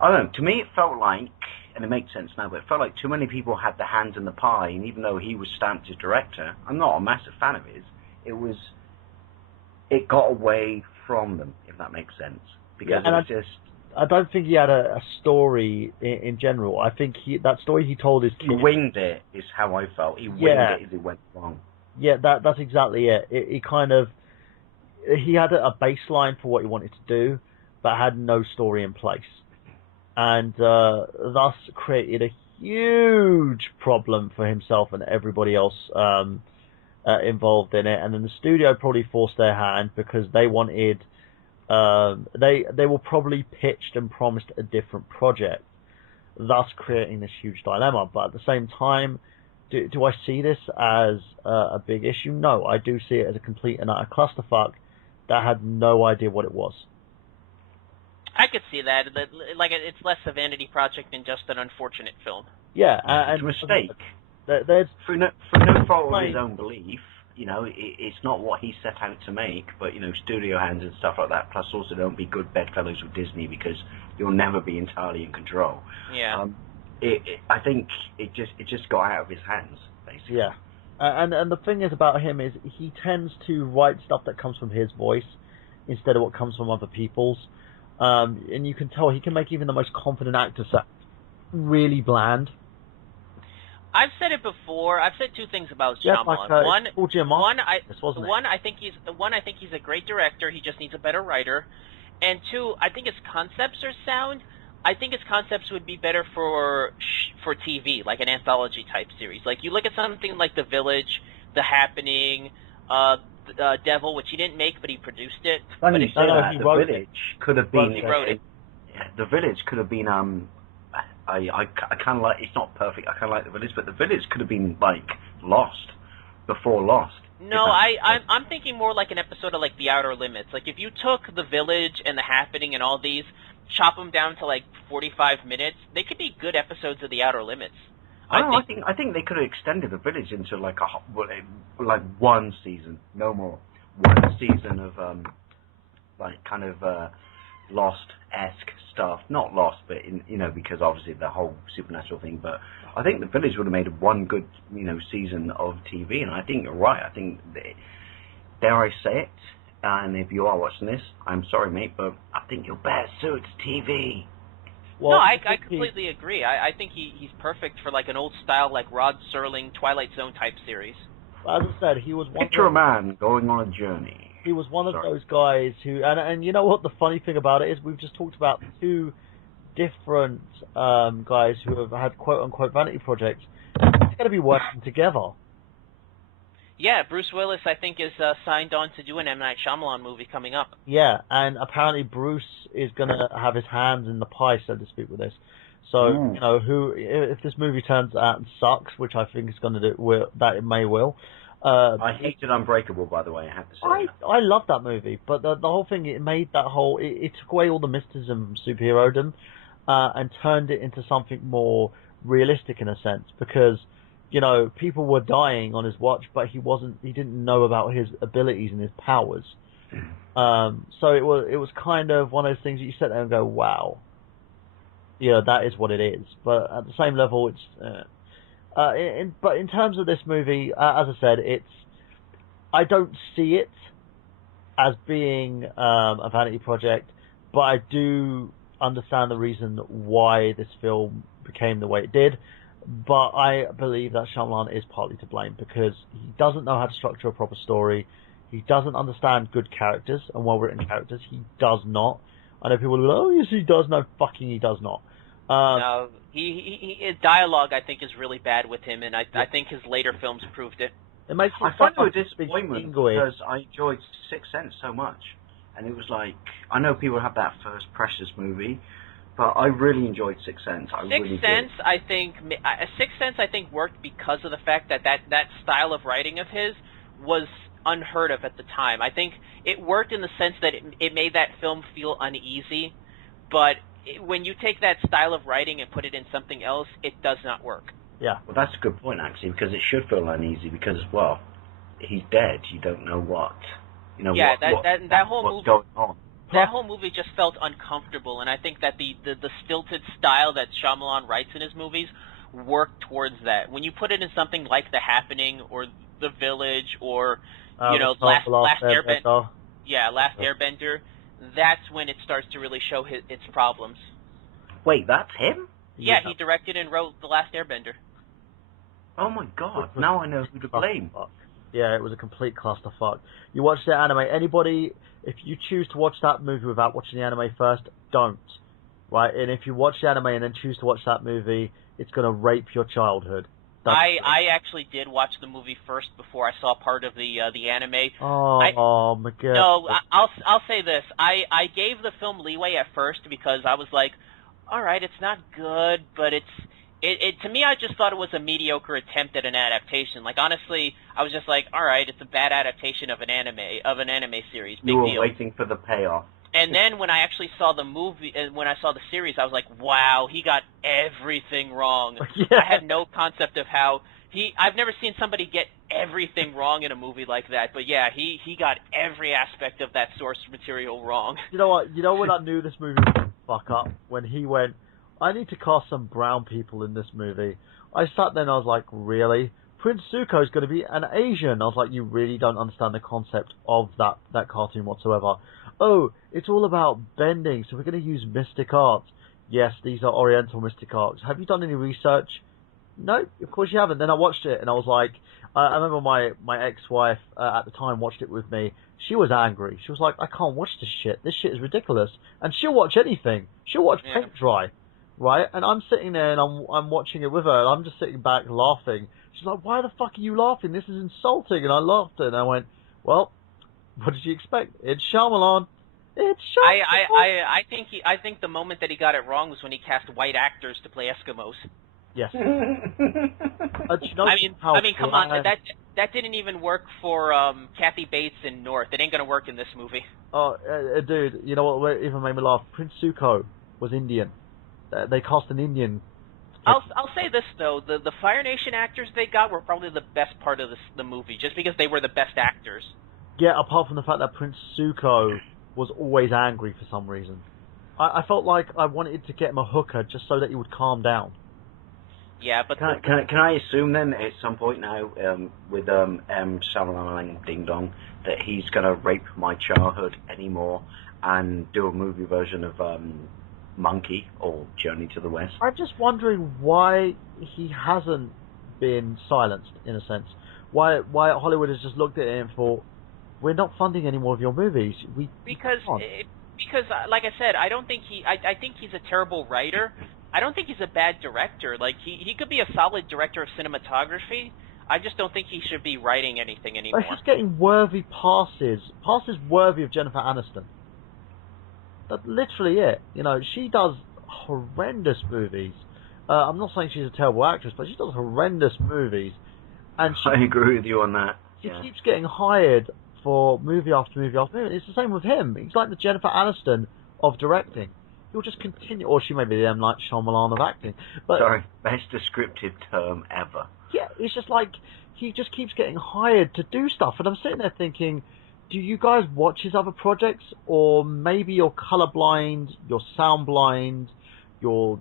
I don't know, to me it felt like, and it makes sense now, but it felt like too many people had their hands in the pie, and even though he was stamped as director, I'm not a massive fan of his, it got away from them, if that makes sense. Because I don't think he had a story in general. I think that story he told is... He winged it, is how I felt. He winged it as it went wrong. Yeah, that's exactly it. He had a baseline for what he wanted to do, but had no story in place. And thus created a huge problem for himself and everybody else involved in it. And then the studio probably forced their hand because they wanted... they were probably pitched and promised a different project, thus creating this huge dilemma. But at the same time, do I see this as a big issue? No, I do see it as a complete and utter clusterfuck that had no idea what it was. I could see that. Like, it's less a vanity project than just an unfortunate film. Yeah, it's a mistake. There's through no fault of his own belief. You know, it's not what he set out to make, but, you know, studio hands and stuff like that. Plus, also, don't be good bedfellows with Disney because you'll never be entirely in control. Yeah. I think it just got out of his hands, basically. Yeah. And the thing is about him is he tends to write stuff that comes from his voice instead of what comes from other people's. and you can tell he can make even the most confident actor sound really bland. I've said it before. I've said two things about Yeah, Shyamalan. like Paul Giamatti. I think he's a great director. He just needs a better writer. And two, I think his concepts are sound. I think his concepts would be better for TV, like an anthology type series. Like you look at something like The Village, The Happening, Devil, which he didn't make, but he produced it. Funny you say that. he The wrote Village could have been. He wrote it. The Village could have been. I kind of like. It's not perfect. I kind of like The Village, but The Village could have been like Lost before Lost. No, I'm thinking more like an episode of like The Outer Limits. Like if you took The Village and The Happening and all these, chop them down to like 45 minutes, they could be good episodes of The Outer Limits. I think they could have extended The Village into like one season, no more. One season of like kind of Lost-esque stuff. Not Lost, but because obviously the whole supernatural thing. But I think The Village would have made one good season of TV, and I think you're right. I think dare I say it? And if you are watching this, I'm sorry, mate, but I think you're better suited to TV. Well, no, I completely agree. I think he's perfect for like an old style, like Rod Serling, Twilight Zone type series. As I said, he was one. Picture a man going on a journey. He was one of those guys who, and you know what the funny thing about it is, we've just talked about two different guys who have had quote unquote vanity projects. They're going to be working together. Yeah, Bruce Willis, I think, is signed on to do an M. Night Shyamalan movie coming up. Yeah, and apparently Bruce is going to have his hands in the pie, so to speak, with this. So, if this movie turns out and sucks, which I think it's going to do, that it may will. I hated Unbreakable, by the way, I have to say. I love that movie, but the whole thing, it made that whole, it took away all the mysticism from superherodom, and turned it into something more realistic in a sense, because people were dying on his watch, but he didn't know about his abilities and his powers. So it was kind of one of those things that you sit there and go, wow. That is what it is. But at the same level, it's, but in terms of this movie, as I said, I don't see it as being, a vanity project, but I do understand the reason why this film became the way it did. But I believe that Shyamalan is partly to blame because he doesn't know how to structure a proper story. He doesn't understand good characters and well-written characters. He does not. I know people will be like, oh, yes, he does. No, fucking he does not. No, his dialogue, I think, is really bad with him, and I think his later films proved it. It makes I find it a disappointment because I enjoyed Sixth Sense so much. And it was like, I know people have that first Precious movie, but I really enjoyed Sixth Sense. Sixth Sense, I think, worked because of the fact that style of writing of his was unheard of at the time. I think it worked in the sense that it made that film feel uneasy, but when you take that style of writing and put it in something else, it does not work. Yeah. Well, that's a good point, actually, because it should feel uneasy because, well, he's dead. You don't know what, that whole what's movie, going on. That whole movie just felt uncomfortable, and I think that the stilted style that Shyamalan writes in his movies worked towards that. When you put it in something like The Happening or The Village or Last Airbender, Last Airbender, that's when it starts to really show its problems. Wait, that's him? Yeah, he directed and wrote The Last Airbender. Oh my god, now I know who to blame. Yeah, it was a complete clusterfuck. You watch the anime. Anybody, if you choose to watch that movie without watching the anime first, don't. Right? And if you watch the anime and then choose to watch that movie, it's going to rape your childhood. I actually did watch the movie first before I saw part of the anime. Oh my god. No, I'll say this. I gave the film leeway at first because I was like, all right, it's not good, but it to me, I just thought it was a mediocre attempt at an adaptation. Like, honestly, I was just like, all right, it's a bad adaptation of an anime series. Big deal. You were waiting for the payoff. And then when I actually saw the movie, and when I saw the series, I was like, wow, he got everything wrong. Yeah. I had no concept of how I've never seen somebody get everything wrong in a movie like that. But yeah, he got every aspect of that source material wrong. You know what? You know when I knew this movie was going to fuck up? When he went, I need to cast some brown people in this movie. I sat there and I was like, really? Prince Zuko's going to be an Asian. I was like, you really don't understand the concept of that cartoon whatsoever. oh, it's all about bending, so we're going to use mystic arts. Yes, these are Oriental mystic arts. Have you done any research? No, of course you haven't. Then I watched it, and I was like, I remember my ex-wife at the time watched it with me. She was angry. She was like, I can't watch this shit. This shit is ridiculous. And she'll watch anything. She'll watch paint dry, right? And I'm sitting there and I'm watching it with her, and I'm just sitting back laughing. She's like, why the fuck are you laughing? This is insulting. And I laughed, and I went, well, what did you expect? It's Shyamalan. It's Shyamalan. I think the moment that he got it wrong was when he cast white actors to play Eskimos. Yes. I mean, come on, that didn't even work for Kathy Bates in North. It ain't gonna work in this movie. Oh, dude, you know what even made me laugh? Prince Zuko was Indian. They cast an Indian. I'll say this though, the Fire Nation actors they got were probably the best part of the movie, just because they were the best actors. Yeah, apart from the fact that Prince Zuko was always angry for some reason. I felt like I wanted to get him a hooker just so that he would calm down. Yeah, but can I assume then at some point now with Shyamalan Ding Dong that he's gonna rape my childhood anymore and do a movie version of Monkey or Journey to the West? I'm just wondering why he hasn't been silenced in a sense. Why Hollywood has just looked at it and thought, we're not funding any more of your movies. Because like I said, I don't think I think he's a terrible writer. I don't think he's a bad director. Like, he could be a solid director of cinematography. I just don't think he should be writing anything anymore. But he's getting worthy passes worthy of Jennifer Aniston. That's literally it. You know, she does horrendous movies. I'm not saying she's a terrible actress, but she does horrendous movies. And I agree with you on that. She keeps getting hired for movie after movie after movie. It's the same with him. He's like the Jennifer Aniston of directing. He'll just continue, or she may be the M. Night Shyamalan of acting. But, sorry, best descriptive term ever. Yeah, it's just like, he just keeps getting hired to do stuff, and I'm sitting there thinking, do you guys watch his other projects, or maybe you're colorblind, you're sound blind, there's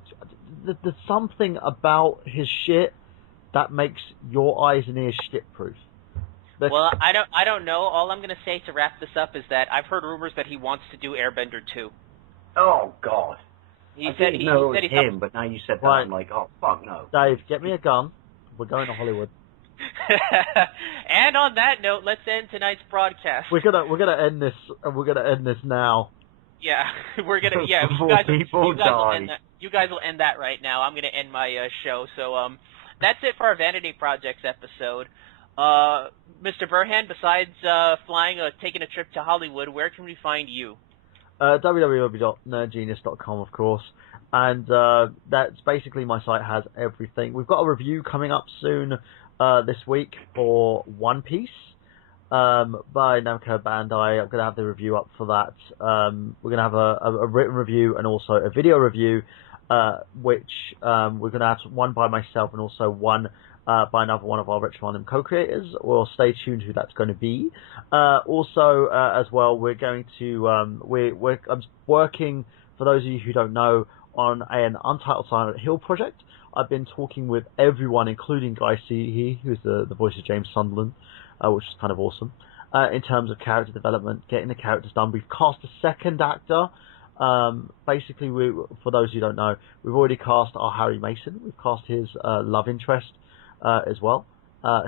something about his shit that makes your eyes and ears shit-proof. Well, I don't know. All I'm going to say to wrap this up is that I've heard rumors that he wants to do Airbender 2. Oh, God. He said it was him, but now you said that, I'm like, oh, fuck no. Dave, get me a gun. We're going to Hollywood. And on that note, let's end tonight's broadcast. We're gonna end this. We're gonna end this now. Yeah, we're gonna. Yeah, you guys will end that right now. I'm gonna end my show. So that's it for our Vanity Projects episode. Mr. Burhan, besides taking a trip to Hollywood, where can we find you? www.nerdgenius.com, of course, and that's basically my site has everything. We've got a review coming up soon this week for One Piece by Namco Bandai. I'm going to have the review up for that. We're going to have a written review and also a video review, which we're going to have one by myself and also one by another one of our Retro Random co-creators. Well, stay tuned who that's going to be. Also, as well, we're going to I'm working, for those of you who don't know, on an Untitled Silent Hill project. I've been talking with everyone, including Guy Seehee, who's the voice of James Sunderland, which is kind of awesome, in terms of character development, getting the characters done. We've cast a second actor. Basically, for those who don't know, we've already cast our Harry Mason. We've cast his love interest as well.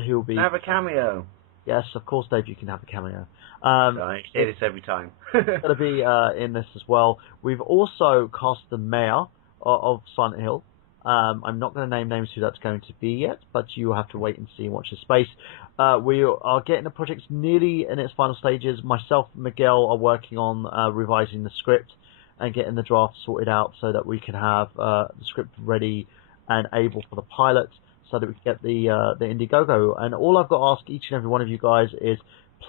He'll be... Have a cameo. Yes, of course, Dave, you can have a cameo. I say this every time. Going to be in this as well. We've also cast the mayor of Silent Hill. I'm not going to name names who that's going to be yet, but you will have to wait and see and watch the space. We are getting the project nearly in its final stages. Myself and Miguel are working on revising the script and getting the draft sorted out so that we can have the script ready and able for the pilot so that we can get the Indiegogo. And all I've got to ask each and every one of you guys is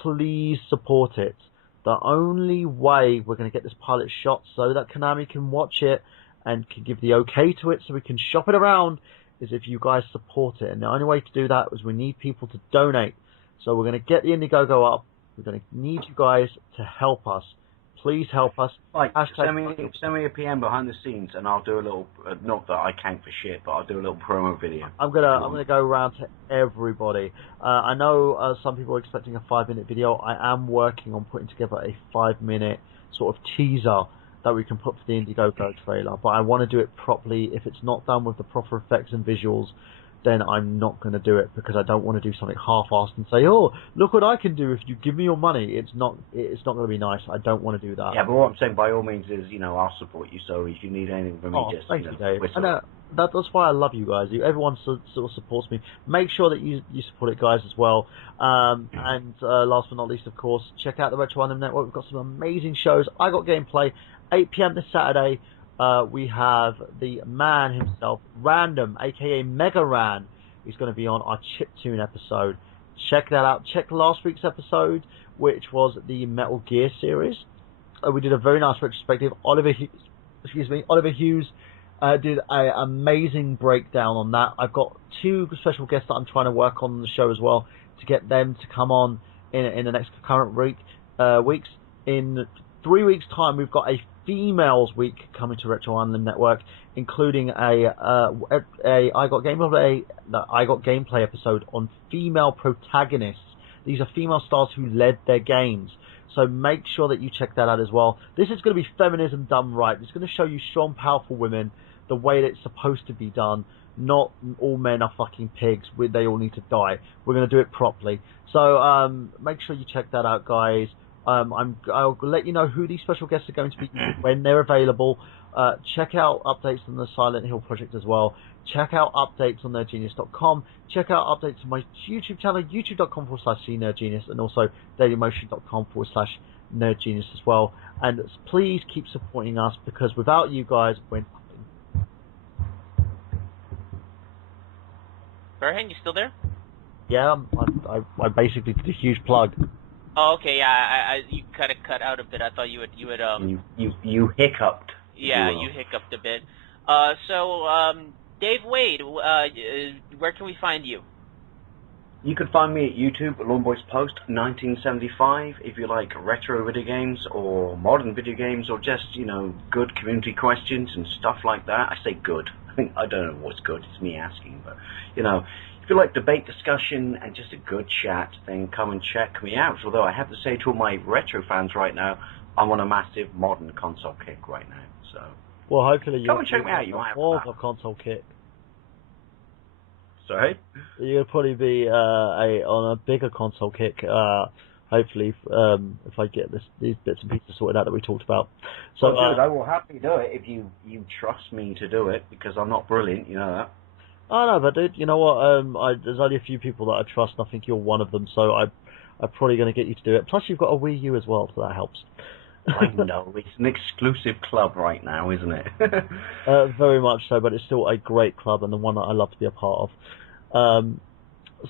please support it. The only way we're going to get this pilot shot so that Konami can watch it and can give the okay to it so we can shop it around is if you guys support it. And the only way to do that is we need people to donate. So we're going to get the Indiegogo up. We're going to need you guys to help us. Please help us. Send me a PM behind the scenes and I'll do a little, not that I count for shit, but I'll do a little promo video. I'm gonna go around to everybody. I know some people are expecting a 5-minute video. I am working on putting together a 5-minute sort of teaser that we can put for the Indiegogo trailer, but I want to do it properly. If it's not done with the proper effects and visuals, then I'm not going to do it, because I don't want to do something half-assed and say, oh, look what I can do if you give me your money. It's not going to be nice. I don't want to do that. Yeah, but what I'm saying by all means is, I'll support you. So if you need anything from me, just thank you, Dave. whistle. And, that's why I love you guys. Everyone sort of supports me. Make sure that you support it, guys, as well. And last but not least, of course, check out the Retro Random Network. We've got some amazing shows. I Got Gameplay, 8 p.m. this Saturday. We have the man himself, Random, aka Mega Ran. He's going to be on our Chiptune episode. Check that out. Check last week's episode, which was the Metal Gear series. We did a very nice retrospective. Oliver Hughes did an amazing breakdown on that. I've got 2 special guests that I'm trying to work on the show as well, to get them to come on in the next current weeks. In 3 weeks' time, we've got a Females Week coming to Retro Random Network, including I Got Gameplay episode on female protagonists. These are female stars who led their games. So make sure that you check that out as well. This is going to be feminism done right. It's going to show you strong, powerful women the way that it's supposed to be done. Not all men are fucking pigs. They all need to die. We're going to do it properly. So make sure you check that out, guys. I'll let you know who these special guests are going to be when they're available. Check out updates on the Silent Hill project as well. Check out updates on nerdgenius.com. Check out updates on my YouTube channel, youtube.com/cnerdgenius, and also dailymotion.com/nerdgenius as well. And please keep supporting us, because without you guys, we're nothing. Burhan, you still there? Yeah, I basically did a huge plug. Oh, okay, yeah, you kind of cut out a bit. I thought you would You hiccuped. Yeah, you hiccuped a bit. So, Dave Wade, where can we find you? You can find me at YouTube, Lawnboys Post 1975, if you like retro video games or modern video games, or just, good community questions and stuff like that. I say good. I don't know what's good. It's me asking, but, if you like debate, discussion, and just a good chat, then come and check me out. Although I have to say to all my retro fans right now, I'm on a massive modern console kick right now. So, well, hopefully you come and check me out. You might have more of a console kick. Sorry? You'll probably be on a bigger console kick. Hopefully, if I get these bits and pieces sorted out that we talked about. So, well, dude, I will happily do it if you trust me to do it, because I'm not brilliant, you know that. Oh no, but dude, you know what? There's only a few people that I trust, and I think you're one of them. So I'm probably going to get you to do it. Plus, you've got a Wii U as well, so that helps. I know, it's an exclusive club right now, isn't it? Very much so, but it's still a great club and the one that I love to be a part of.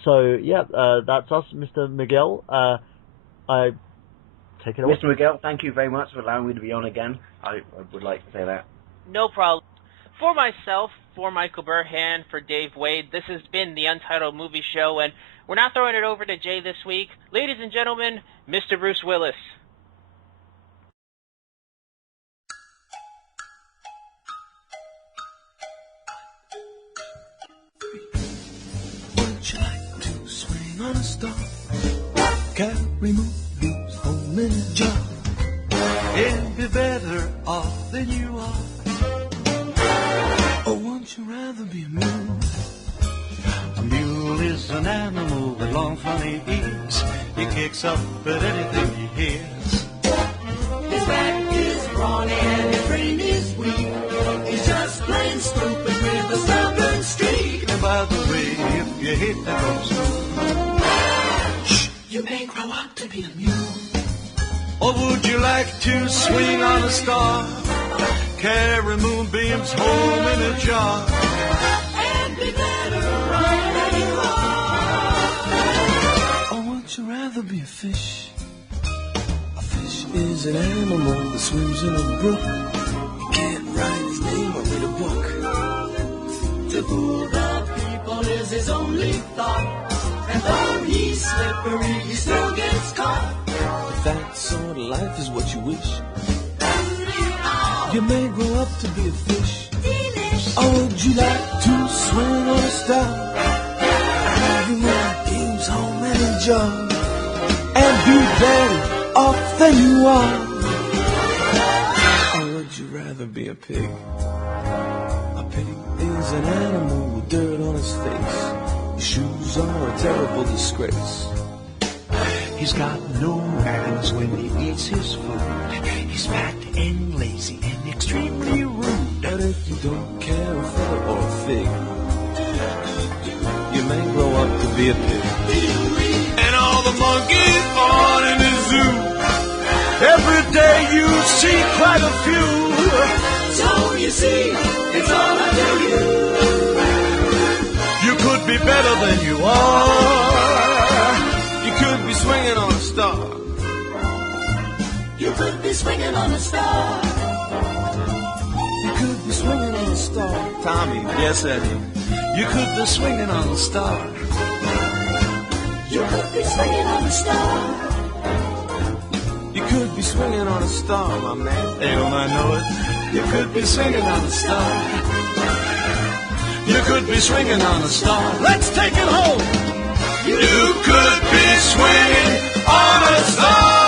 So yeah, that's us, Mr. Miguel. I take it away. Mr. Miguel, thank you very much for allowing me to be on again. I would like to say that. No problem. For myself, for Michael Burhan, for Dave Wade, this has been the Untitled Movie Show, and we're not throwing it over to Jay this week. Ladies and gentlemen, Mr. Bruce Willis. Would you like to swing on a star? Carry movies home in a jar. It'd be better off than you are. Or won't you rather be a mule? A mule is an animal with long funny ears. He kicks up at anything he hears. His back is brawny and his brain is weak. He's just plain stupid with a stubborn streak. And by the way, if you hate the road shh, you may grow up to be a mule. Or would you like to swing on a star? Carry moonbeams home in a jar. And be better right than you are. Or would you rather be a fish? A fish is an animal that swims in a brook. You can't write his name or read a book. To fool the people is his only thought. And though he's slippery, he still gets caught. If that sort of life is what you wish, you may grow up to be a fish. Delish. Or would you like to swing on a star? Have your moonbeams home in a jar. And be better off than you are. rather be a pig. A pig is an animal with dirt on his face. His shoes are a terrible disgrace. He's got no manners when he eats his food. He's fat and lazy and extremely rude. But if you don't care a feather or a fig, you may grow up to be a pig. And all the monkeys born in the zoo, every day you see quite a few. So you see, it's all up to you. You could be better than you are. You could be swinging on a star. You could be swinging on a star. You could be swinging on a star. Tommy, yes, Eddie. You could be swinging on a star. You could be swinging on a star. You could be swinging on a star, my man. Hey, don't I know it? You could be swinging on a star. You could be swinging on a star. Let's take it home. You could be swinging on a star.